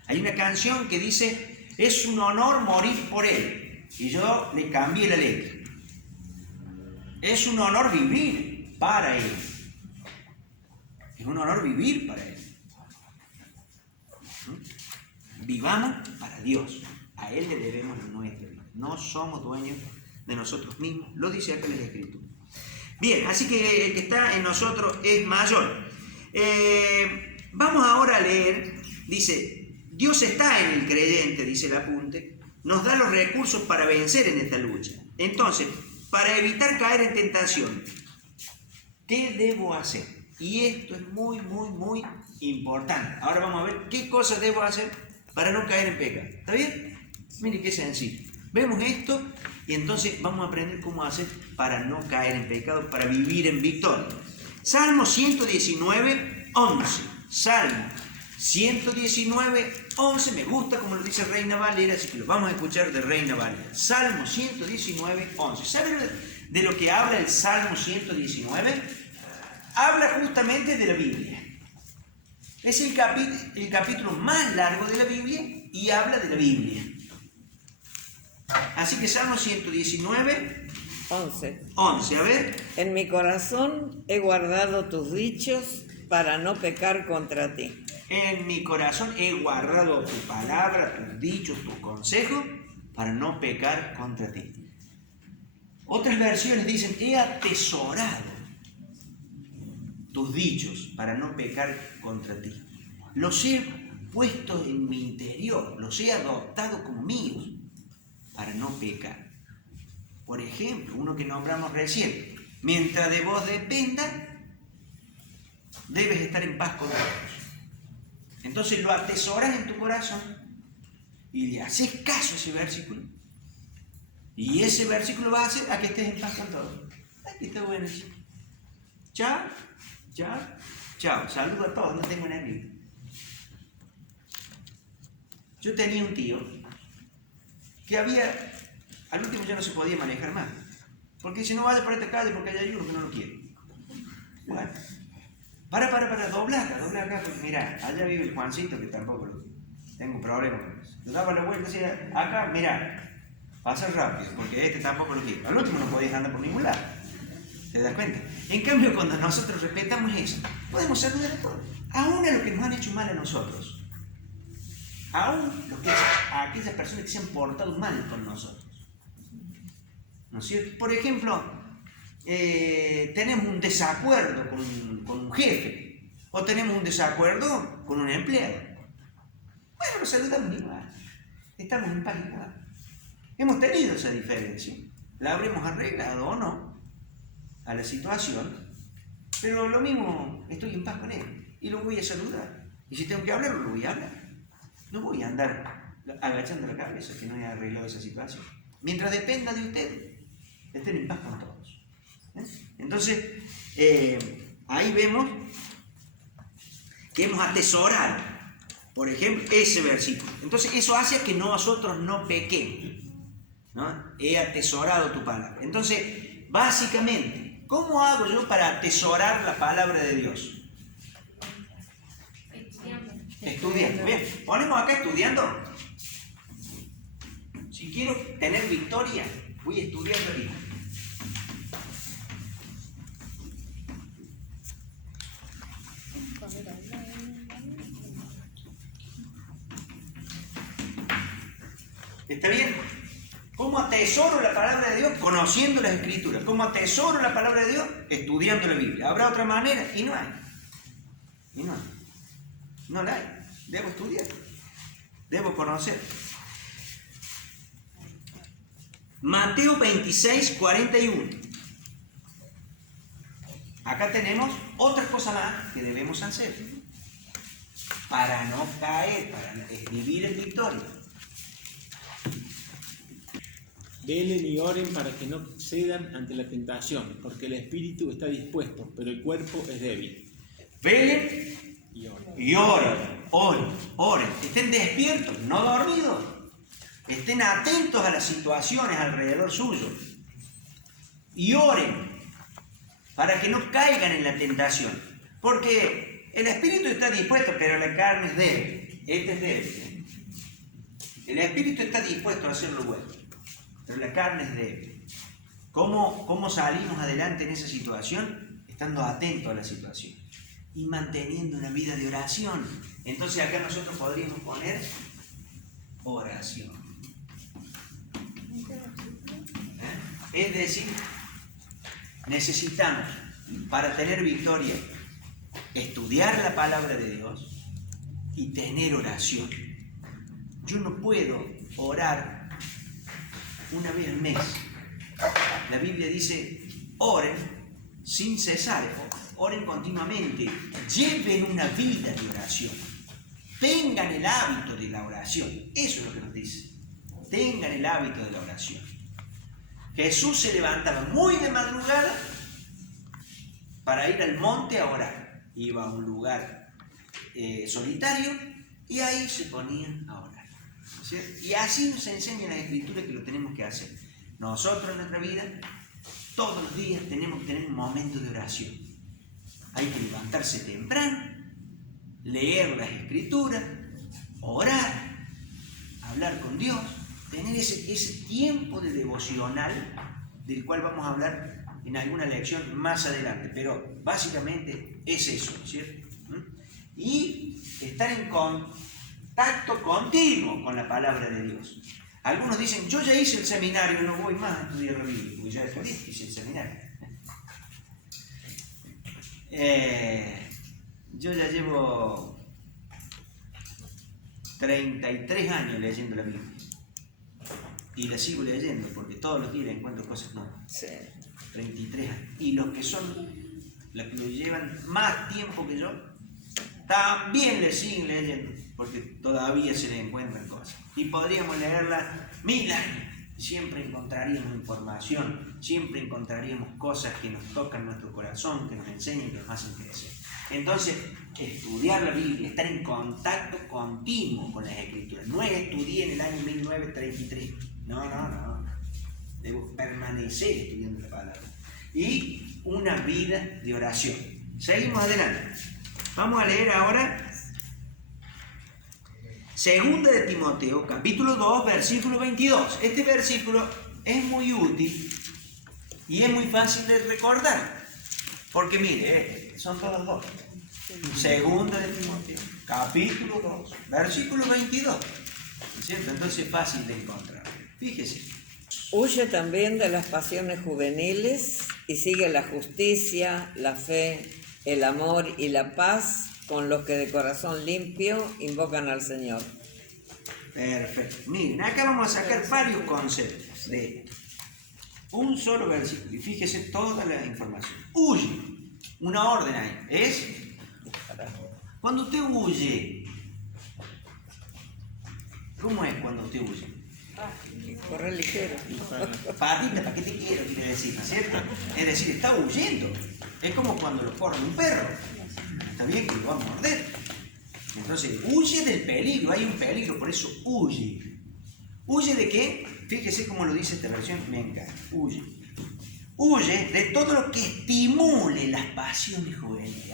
Hay una canción que dice, es un honor morir por Él. Y yo le cambié la letra. Es un honor vivir para Él. Es un honor vivir para Él. Vivamos para Dios. A Él le debemos nuestra vida. No somos dueños de nosotros mismos. Lo dice acá en la Escritura. Bien, así que el que está en nosotros es mayor. Vamos ahora a leer. Dice, Dios está en el creyente, dice el apunte. Nos da los recursos para vencer en esta lucha. Entonces, para evitar caer en tentación, ¿qué debo hacer? Y esto es muy, muy, muy importante. Ahora vamos a ver qué cosas debo hacer para no caer en pecado. ¿Está bien? Mire qué sencillo. Vemos esto y entonces vamos a aprender cómo hacer para no caer en pecado, para vivir en victoria. Salmo 119, 11. Salmo 119, 11. Me gusta como lo dice Reina Valera, así que lo vamos a escuchar de Reina Valera. Salmo 119, 11. ¿Saben de lo que habla el Salmo 119? Habla justamente de la Biblia. Es el capítulo más largo de la Biblia y habla de la Biblia. Así que Salmo 119, 11. A ver. En mi corazón he guardado tus dichos para no pecar contra ti. En mi corazón he guardado tu palabra, tus dichos, tus consejos, para no pecar contra ti. Otras versiones dicen, he atesorado tus dichos para no pecar contra ti. Los he puesto en mi interior, los he adoptado como míos para no pecar. Por ejemplo, uno que nombramos recién, mientras de vos dependa, debes estar en paz con Dios. Entonces lo atesoras en tu corazón y le haces caso a ese versículo. Y ese versículo va a hacer a que estés en paz con todo. Aquí está bueno. Chao, chao, chao. Saludo a todos, no tengo enemigos. Yo tenía un tío que había al último ya no se podía manejar más. Porque dice, no vaya por esta calle porque hay uno que no lo quiere. Bueno, dobla acá, porque mira, allá vive el Juancito que tampoco tengo un problema con eso. Le daba la vuelta y decía, acá, mira, pasa rápido, porque este tampoco lo quiere. Al último no podías andar por ningún lado. ¿Te das cuenta? En cambio, cuando nosotros respetamos eso, podemos saludar a todos. Aún a los que nos han hecho mal a nosotros. Aún a aquellas personas que se han portado mal con nosotros. ¿No es cierto? Por ejemplo, tenemos un desacuerdo con un jefe, o tenemos un desacuerdo con un empleado. Bueno, nos saludamos igual, estamos en paz igual. Hemos tenido esa diferencia, la habremos arreglado o no a la situación, pero lo mismo, estoy en paz con él y lo voy a saludar. Y si tengo que hablar, lo voy a hablar. No voy a andar agachando la cabeza que no haya arreglado esa situación. Mientras dependa de ustedes, estén en paz con todos. Entonces, ahí vemos que hemos atesorado, por ejemplo, ese versículo. Entonces, eso hace que nosotros no pequemos, ¿no? He atesorado tu palabra. Entonces, básicamente, ¿cómo hago yo para atesorar la palabra de Dios? Estudiando. Bien, ponemos acá estudiando. Si quiero tener victoria, voy a estudiar la Biblia. ¿Está bien? ¿Cómo atesoro la palabra de Dios? Conociendo las Escrituras. ¿Cómo atesoro la palabra de Dios? Estudiando la Biblia. ¿Habrá otra manera? Y no hay. No la hay. Debo estudiar. Debo conocer. Mateo 26, 41. Acá tenemos otra cosa más que debemos hacer para no caer, para vivir en victoria. Velen y oren para que no cedan ante la tentación, porque el espíritu está dispuesto, pero el cuerpo es débil. Velen y oren. Estén despiertos, no dormidos. Estén atentos a las situaciones alrededor suyo. Y oren para que no caigan en la tentación. Porque el espíritu está dispuesto, pero la carne es débil. Este es débil. El espíritu está dispuesto a hacer lo bueno, pero la carne es débil. ¿Cómo salimos adelante en esa situación? Estando atentos a la situación y manteniendo una vida de oración. Entonces acá nosotros podríamos poner oración. Es decir, necesitamos, para tener victoria, estudiar la palabra de Dios y tener oración. Yo no puedo orar una vez al mes. La Biblia dice, oren sin cesar, oren continuamente, lleven una vida de oración, tengan el hábito de la oración. Eso es lo que nos dice, tengan el hábito de la oración. Jesús se levantaba muy de madrugada para ir al monte a orar. Iba a un lugar solitario y ahí se ponían a orar. ¿Cierto? Y así nos enseñan las Escrituras que lo tenemos que hacer. Nosotros en nuestra vida, todos los días tenemos que tener un momento de oración. Hay que levantarse temprano, leer las Escrituras, orar, hablar con Dios, tener ese tiempo de devocional del cual vamos a hablar en alguna lección más adelante, pero básicamente es eso, ¿cierto? Y estar en contacto continuo con la palabra de Dios. Algunos dicen, yo ya hice el seminario, no voy más a estudiar la Biblia, porque ya hice el seminario. Yo ya llevo 33 años leyendo la Biblia. Y la sigo leyendo, porque todos los días encuentro cosas nuevas. Sí. 33 años. Y los que lo llevan más tiempo que yo, también le siguen leyendo, porque todavía se le encuentran cosas. Y podríamos leerla 1000 años. Siempre encontraríamos información, siempre encontraríamos cosas que nos tocan nuestro corazón, que nos enseñan, que nos hacen crecer. Entonces, estudiar la Biblia, estar en contacto continuo con las Escrituras. No estudié en el año 1933. No. debo permanecer estudiando la palabra. Y una vida de oración. Seguimos adelante. Vamos a leer ahora Segunda de Timoteo, capítulo 2, versículo 22. Este versículo es muy útil y es muy fácil de recordar. Porque mire, son todos dos. Segunda de Timoteo, capítulo 2, versículo 22. ¿Cierto? Entonces es fácil de encontrar. Fíjese. Huye también de las pasiones juveniles y sigue la justicia, la fe, el amor y la paz con los que de corazón limpio invocan al Señor. Perfecto. Miren, acá vamos a sacar varios conceptos de un solo versículo. Y fíjese toda la información. Huye. Una orden ahí. Es cuando usted huye. ¿Cómo es cuando usted huye? Corre ligero. Patita, ¿para qué te quiero? Quiere decir, ¿cierto? Es decir, está huyendo. Es como cuando lo corre un perro. Está bien que lo va a morder. Entonces, huye del peligro. Hay un peligro, por eso huye. ¿Huye de qué? Fíjese cómo lo dice esta versión, me encanta. Huye. Huye de todo lo que estimule las pasiones juveniles.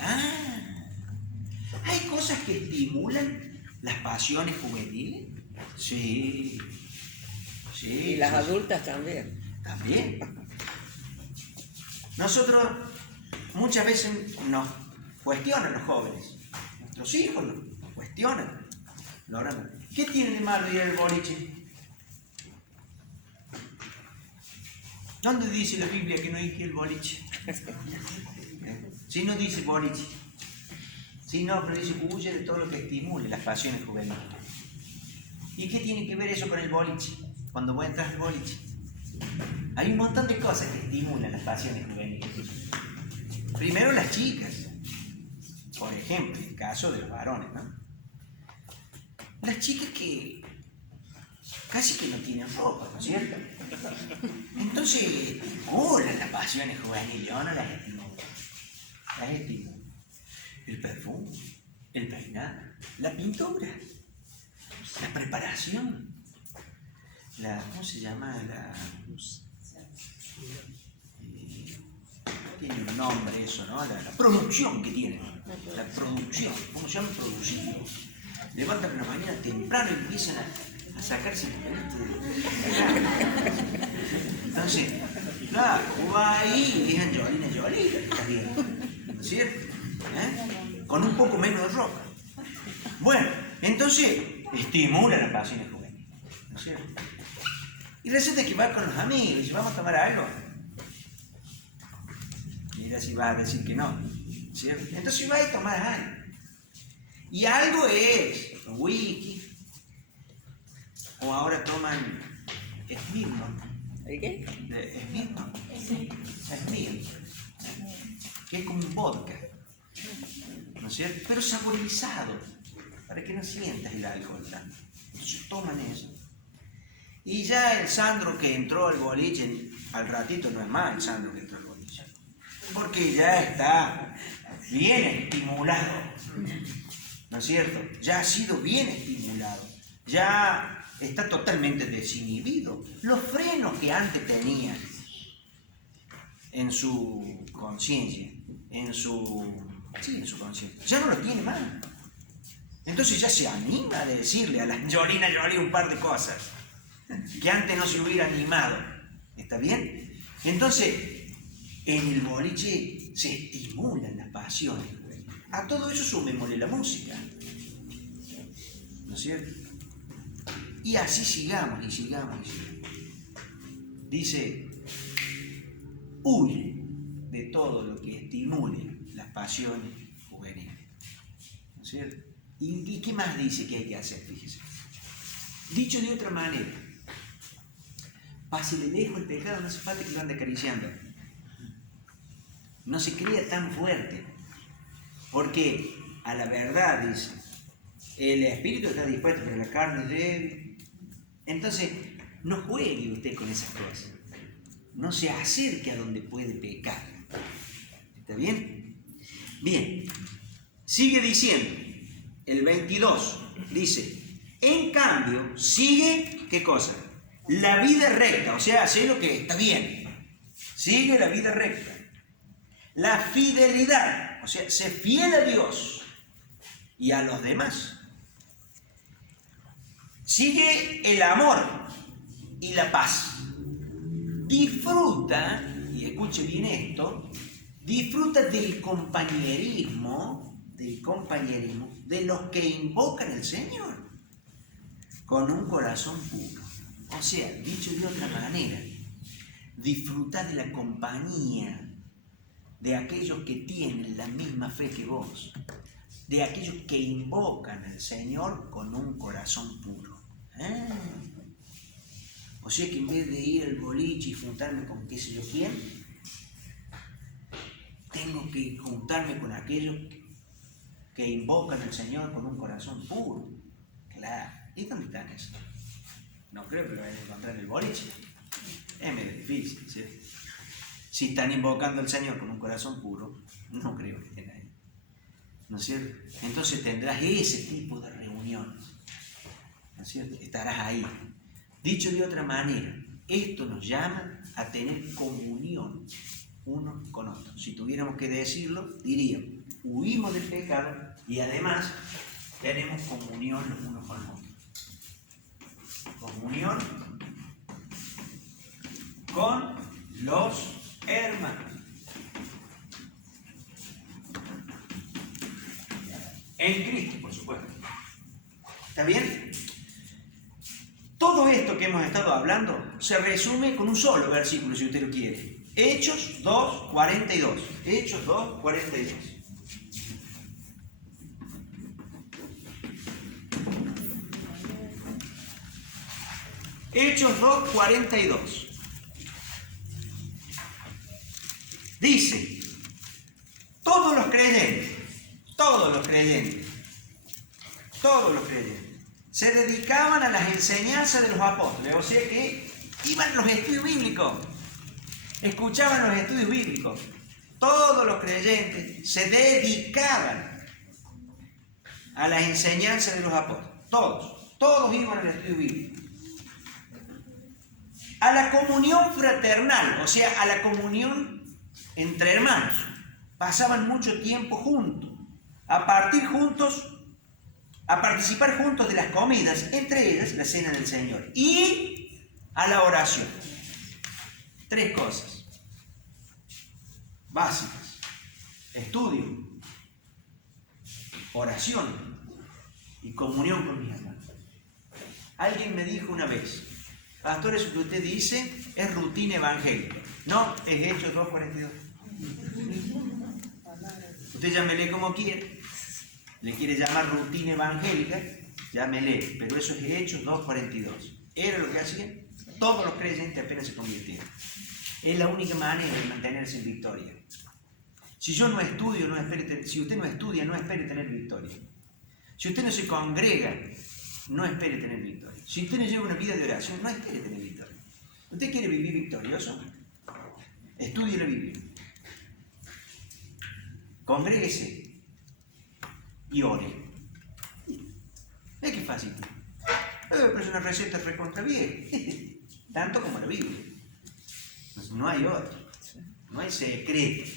¿Hay cosas que estimulan las pasiones juveniles? Sí. Y las adultas también. También. Nosotros muchas veces nos cuestionan los jóvenes. Nuestros hijos nos cuestionan. ¿Qué tiene de malo ir al boliche? ¿Dónde dice la Biblia que no hay que ir al boliche? Si no dice boliche. Si no, pero dice huye de todo lo que estimule las pasiones juveniles. ¿Y qué tiene que ver eso con el boliche? Cuando voy a entrar al boliche. Hay un montón de cosas que estimulan las pasiones juveniles. Primero las chicas. Por ejemplo, el caso de los varones, ¿no? Las chicas que casi que no tienen ropa, ¿no es cierto? Entonces, estimulan las pasiones juveniles. Yo no las estimulo. Las estimulo. El perfume, el peinado, la pintura, la preparación. ¿Cómo se llama? Tiene un nombre eso, ¿no? La producción que tiene. La producción. ¿Cómo se llama? Producir. Levantan una mañana temprano y empiezan a sacarse. Entonces, claro, va ahí y dejan Jolina, está bien. ¿No es cierto? Con un poco menos de ropa. Bueno, entonces, estimula las pasiones juveniles. ¿No es cierto? Y resulta que va con los amigos y vamos a tomar algo. Mira si va a decir que no, ¿cierto? Entonces va a tomar algo. Y algo es whisky. O ahora toman Smirnoff. ¿El qué? Smirnoff. Smirnoff. Que es como un vodka. ¿No es cierto? Pero saborizado. Para que no sientas el alcohol tanto. Entonces toman eso. Y ya el Sandro que entró al boliche, al ratito no es más el Sandro que entró al boliche. Porque ya está bien estimulado. ¿No es cierto? Ya ha sido bien estimulado. Ya está totalmente desinhibido. Los frenos que antes tenía en su conciencia, en su conciencia, ya no los tiene más. Entonces ya se anima a decirle a la Jolina un par de cosas que antes no se hubiera animado. ¿Está bien? Entonces, en el boliche se estimulan las pasiones. A todo eso sumémosle la música. ¿No es cierto? Y así sigamos y sigamos y sigamos. Dice, huye de todo lo que estimule las pasiones juveniles. ¿No es cierto? ¿Y qué más dice que hay que hacer? Fíjese. Dicho de otra manera, pásele lejos el pecado, no hace falta que lo ande acariciando. No se crea tan fuerte. Porque a la verdad, dice, el espíritu está dispuesto, pero la carne es débil. Entonces, no juegue usted con esas cosas. No se acerque a donde puede pecar. ¿Está bien? Bien. Sigue diciendo, el 22, dice, en cambio, sigue, ¿qué cosa? La vida recta, o sea, hacer lo que está bien. Sigue la vida recta. La fidelidad, o sea, sé fiel a Dios y a los demás. Sigue el amor y la paz. Disfruta, y escuche bien esto, disfruta del compañerismo de los que invocan al Señor con un corazón puro. O sea, dicho de otra manera, disfruta de la compañía de aquellos que tienen la misma fe que vos, de aquellos que invocan al Señor con un corazón puro. O sea que en vez de ir al boliche y juntarme con qué sé yo quién, tengo que juntarme con aquellos que invocan al Señor con un corazón puro. Claro. ¿Y dónde están esos? No creo que lo vayan a encontrar en el boliche. Es medio difícil, ¿sí? Si están invocando al Señor con un corazón puro, no creo que estén ahí. ¿No es cierto? Entonces tendrás ese tipo de reunión. ¿No es cierto? Estarás ahí. Dicho de otra manera, esto nos llama a tener comunión unos con otros. Si tuviéramos que decirlo, diríamos, huimos del pecado y además tenemos comunión los unos con los otros. Comunión con los hermanos. En Cristo, por supuesto. ¿Está bien? Todo esto que hemos estado hablando se resume con un solo versículo, si usted lo quiere. Hechos 2:42. Hechos 2:42. Hechos 2:42. Dice, todos los creyentes, se dedicaban a las enseñanzas de los apóstoles, o sea que iban a los estudios bíblicos, escuchaban los estudios bíblicos. Todos los creyentes se dedicaban a las enseñanzas de los apóstoles, todos iban al estudio bíblico. A la comunión fraternal, o sea, a la comunión entre hermanos. Pasaban mucho tiempo juntos, a participar juntos de las comidas, entre ellas la cena del Señor, y a la oración. 3 cosas básicas: estudio, oración y comunión con mis hermanos. Alguien me dijo una vez, pastor, eso que usted dice es rutina evangélica. No, es Hechos 2:42. Usted llámele como quiere. Le quiere llamar rutina evangélica, llámele, pero eso es Hechos 2:42. Era lo que hacían todos los creyentes apenas se convirtieron. Es la única manera de mantenerse en victoria. Si yo no estudio, si usted no estudia, no espere tener victoria. Si usted no se congrega, no espere tener victoria. Si usted no lleva una vida de oración, no espere tener victoria. ¿Usted quiere vivir victorioso? Estudie la Biblia. Congréguese y ore. Es que fácil. Pero es una receta recontra bien. Tanto como la Biblia. Pues no hay otro. No hay secreto.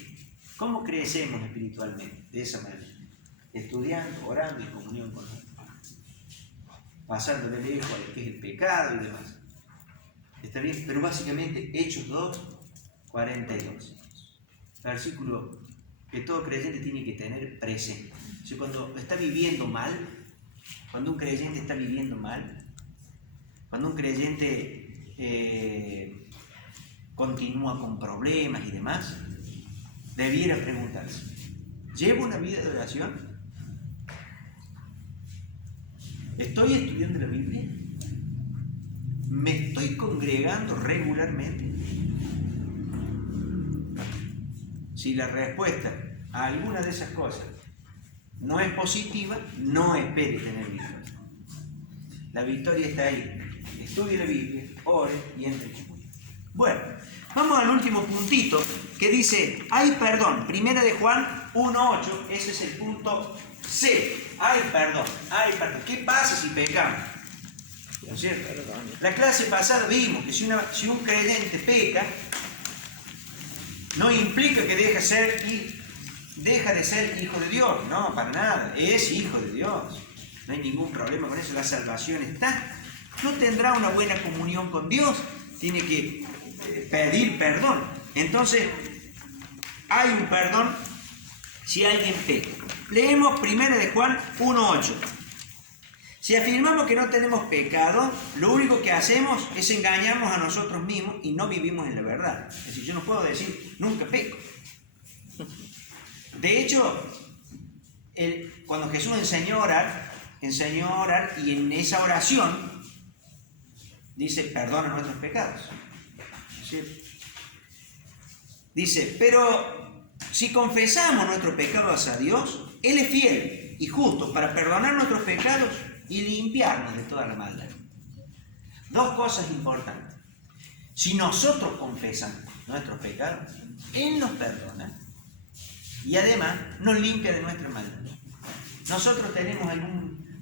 ¿Cómo crecemos espiritualmente? De esa manera. Estudiando, orando y comunión con Dios. Pasándole lejos a lo que es el pecado y demás. ¿Está bien? Pero básicamente Hechos 2:42. Versículo que todo creyente tiene que tener presente. O sea, cuando está viviendo mal, cuando un creyente está viviendo mal, cuando un creyente continúa con problemas y demás, debiera preguntarse, ¿llevo una vida de oración? ¿Estoy estudiando la Biblia? ¿Me estoy congregando regularmente? Si la respuesta a alguna de esas cosas no es positiva, no espere tener victoria. La victoria está ahí. Estudie la Biblia, ore y entre en comunión. Bueno, vamos al último puntito que dice, hay perdón. Primera de Juan 1:8, ese es el punto C. Hay perdón, hay perdón. ¿Qué pasa si pecamos? ¿No es cierto? Perdone. La clase pasada vimos que si un creyente peca, no implica que deja de ser hijo de Dios. No, para nada. Es hijo de Dios. No hay ningún problema con eso. La salvación está. No tendrá una buena comunión con Dios. Tiene que pedir perdón. Entonces, hay un perdón si alguien peca. Leemos 1 de Juan 1:8. Si afirmamos que no tenemos pecado, lo único que hacemos es engañarnos a nosotros mismos y no vivimos en la verdad. Es decir, yo no puedo decir, nunca peco. De hecho, cuando Jesús enseñó a orar y en esa oración dice, perdona nuestros pecados. ¿Sí? Dice, pero si confesamos nuestros pecados a Dios, Él es fiel y justo para perdonar nuestros pecados y limpiarnos de toda la maldad. Dos cosas importantes. Si nosotros confesamos nuestros pecados, Él nos perdona y además nos limpia de nuestra maldad. Nosotros tenemos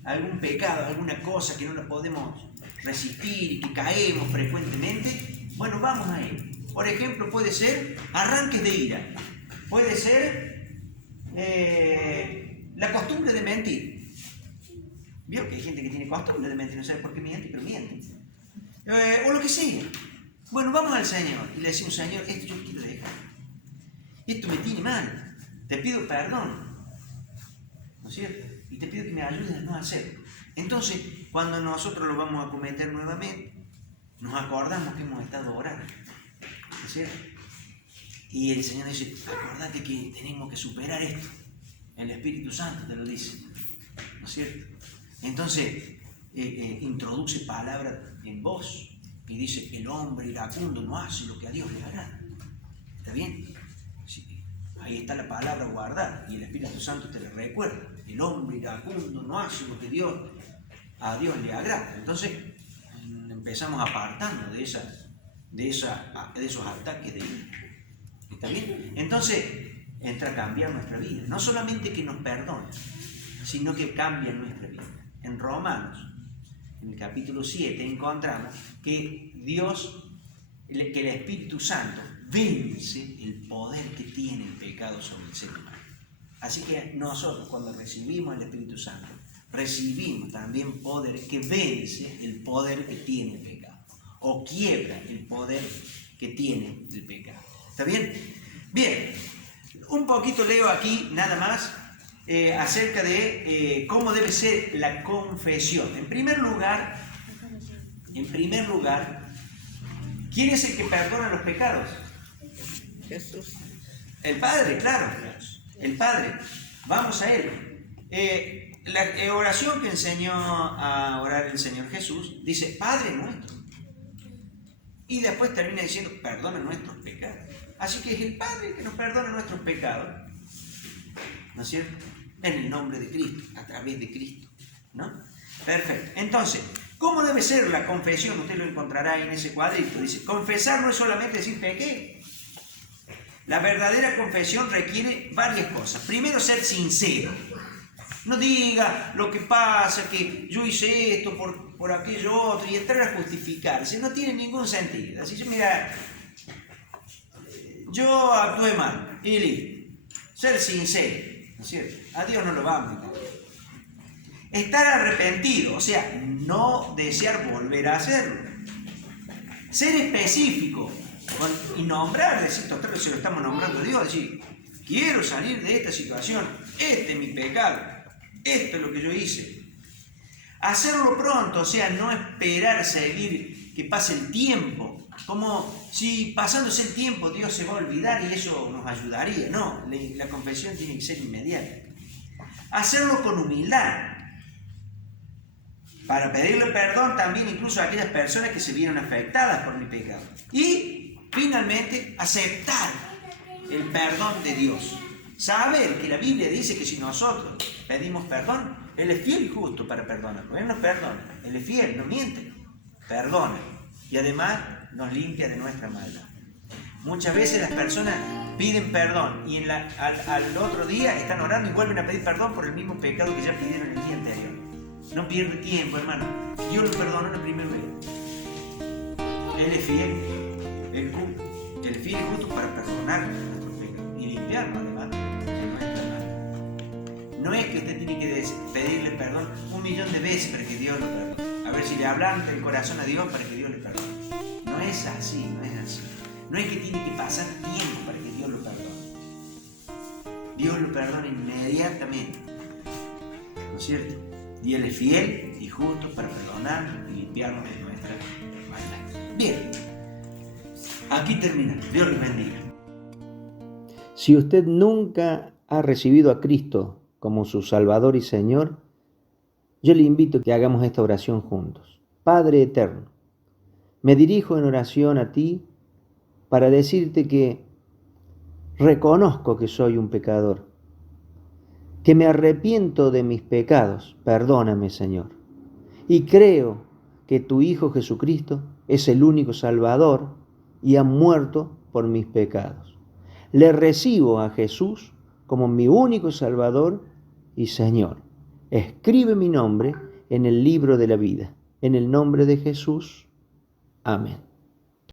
algún pecado, alguna cosa que no la podemos resistir y que caemos frecuentemente. Bueno, vamos a Él. Por ejemplo, puede ser arranques de ira. Puede ser la costumbre de mentir. Vio que hay gente que tiene costumbre de mentir, no sabe por qué miente, pero miente. O lo que sea. Bueno, vamos al Señor y le decimos, Señor, esto yo quiero dejar. Esto me tiene mal. Te pido perdón. ¿No es cierto? Y te pido que me ayudes a no hacerlo. Entonces, cuando nosotros lo vamos a cometer nuevamente, nos acordamos que hemos estado orando. ¿No es cierto? Y el Señor dice, acordate que tenemos que superar esto. El Espíritu Santo te lo dice. ¿No es cierto? Entonces, introduce palabras en vos y dice, el hombre iracundo no hace lo que a Dios le agrada. ¿Está bien? Sí. Ahí está la palabra guardar y el Espíritu Santo te lo recuerda. El hombre iracundo no hace lo que a Dios le agrada. Entonces, empezamos a apartarnos de esos ataques de ira. ¿Está bien? Entonces, entra a cambiar nuestra vida. No solamente que nos perdone, sino que cambia nuestra vida. En Romanos, en el capítulo 7, encontramos que que el Espíritu Santo vence el poder que tiene el pecado sobre el ser humano. Así que nosotros, cuando recibimos el Espíritu Santo, recibimos también poder que vence el poder que tiene el pecado, o quiebra el poder que tiene el pecado. ¿Está bien? Bien, un poquito leo aquí nada más acerca de cómo debe ser la confesión. En primer lugar, ¿quién es el que perdona los pecados? Jesús. El Padre, claro. El Padre. Vamos a Él. La oración que enseñó a orar el Señor Jesús dice, Padre nuestro. Y después termina diciendo, perdona nuestros pecados. Así que es el Padre el que nos perdona nuestros pecados. ¿No es cierto? En el nombre de Cristo, a través de Cristo. ¿No? Perfecto. Entonces, ¿cómo debe ser la confesión? Usted lo encontrará en ese cuadrito. Dice, confesar no es solamente decir pequé. La verdadera confesión requiere varias cosas. Primero, ser sincero. No diga lo que pasa, que yo hice esto por aquello otro, y entrar a justificarse. No tiene ningún sentido. Así que, mira, yo actué mal. Y listo. Ser sincero. ¿No es cierto? A Dios no lo va a meter. Estar arrepentido, o sea, no desear volver a hacerlo. Ser específico y nombrar, decir, total, se lo estamos nombrando a Dios, decir, quiero salir de esta situación, este es mi pecado, esto es lo que yo hice. Hacerlo pronto, o sea, no esperar a seguir que pase el tiempo, como si pasándose el tiempo Dios se va a olvidar y eso nos ayudaría. No, la confesión tiene que ser inmediata. Hacerlo con humildad, para pedirle perdón también incluso a aquellas personas que se vieron afectadas por mi pecado. Y finalmente, aceptar el perdón de Dios. Saber que la Biblia dice que si nosotros pedimos perdón, Él es fiel y justo para perdonarnos. Él nos perdona, Él es fiel, no miente, perdona. Y además nos limpia de nuestra maldad. Muchas veces las personas piden perdón y al otro día están orando y vuelven a pedir perdón por el mismo pecado que ya pidieron el día anterior. No pierde tiempo, hermano. Dios lo perdonó la primera vez. Él es fiel, Él es fiel y justo para perdonar nuestros pecados y limpiarnos además de nuestra mano. No es que usted tiene que pedirle perdón 1.000.000 de veces para que Dios lo perdone. A ver si le hablan del corazón a Dios para que Dios le perdone. No es así, no es así. No es que tiene que pasar tiempo para que Dios lo perdone. Dios lo perdona inmediatamente. ¿No es cierto? Y Él es fiel y justo para perdonarnos y limpiarnos de nuestra maldad. Bien, aquí termina. Dios les bendiga. Si usted nunca ha recibido a Cristo como su Salvador y Señor, yo le invito a que hagamos esta oración juntos. Padre eterno, me dirijo en oración a ti para decirte que reconozco que soy un pecador, que me arrepiento de mis pecados, perdóname, Señor, y creo que tu Hijo Jesucristo es el único Salvador y ha muerto por mis pecados. Le recibo a Jesús como mi único Salvador y Señor. Escribe mi nombre en el libro de la vida. En el nombre de Jesús. Amén.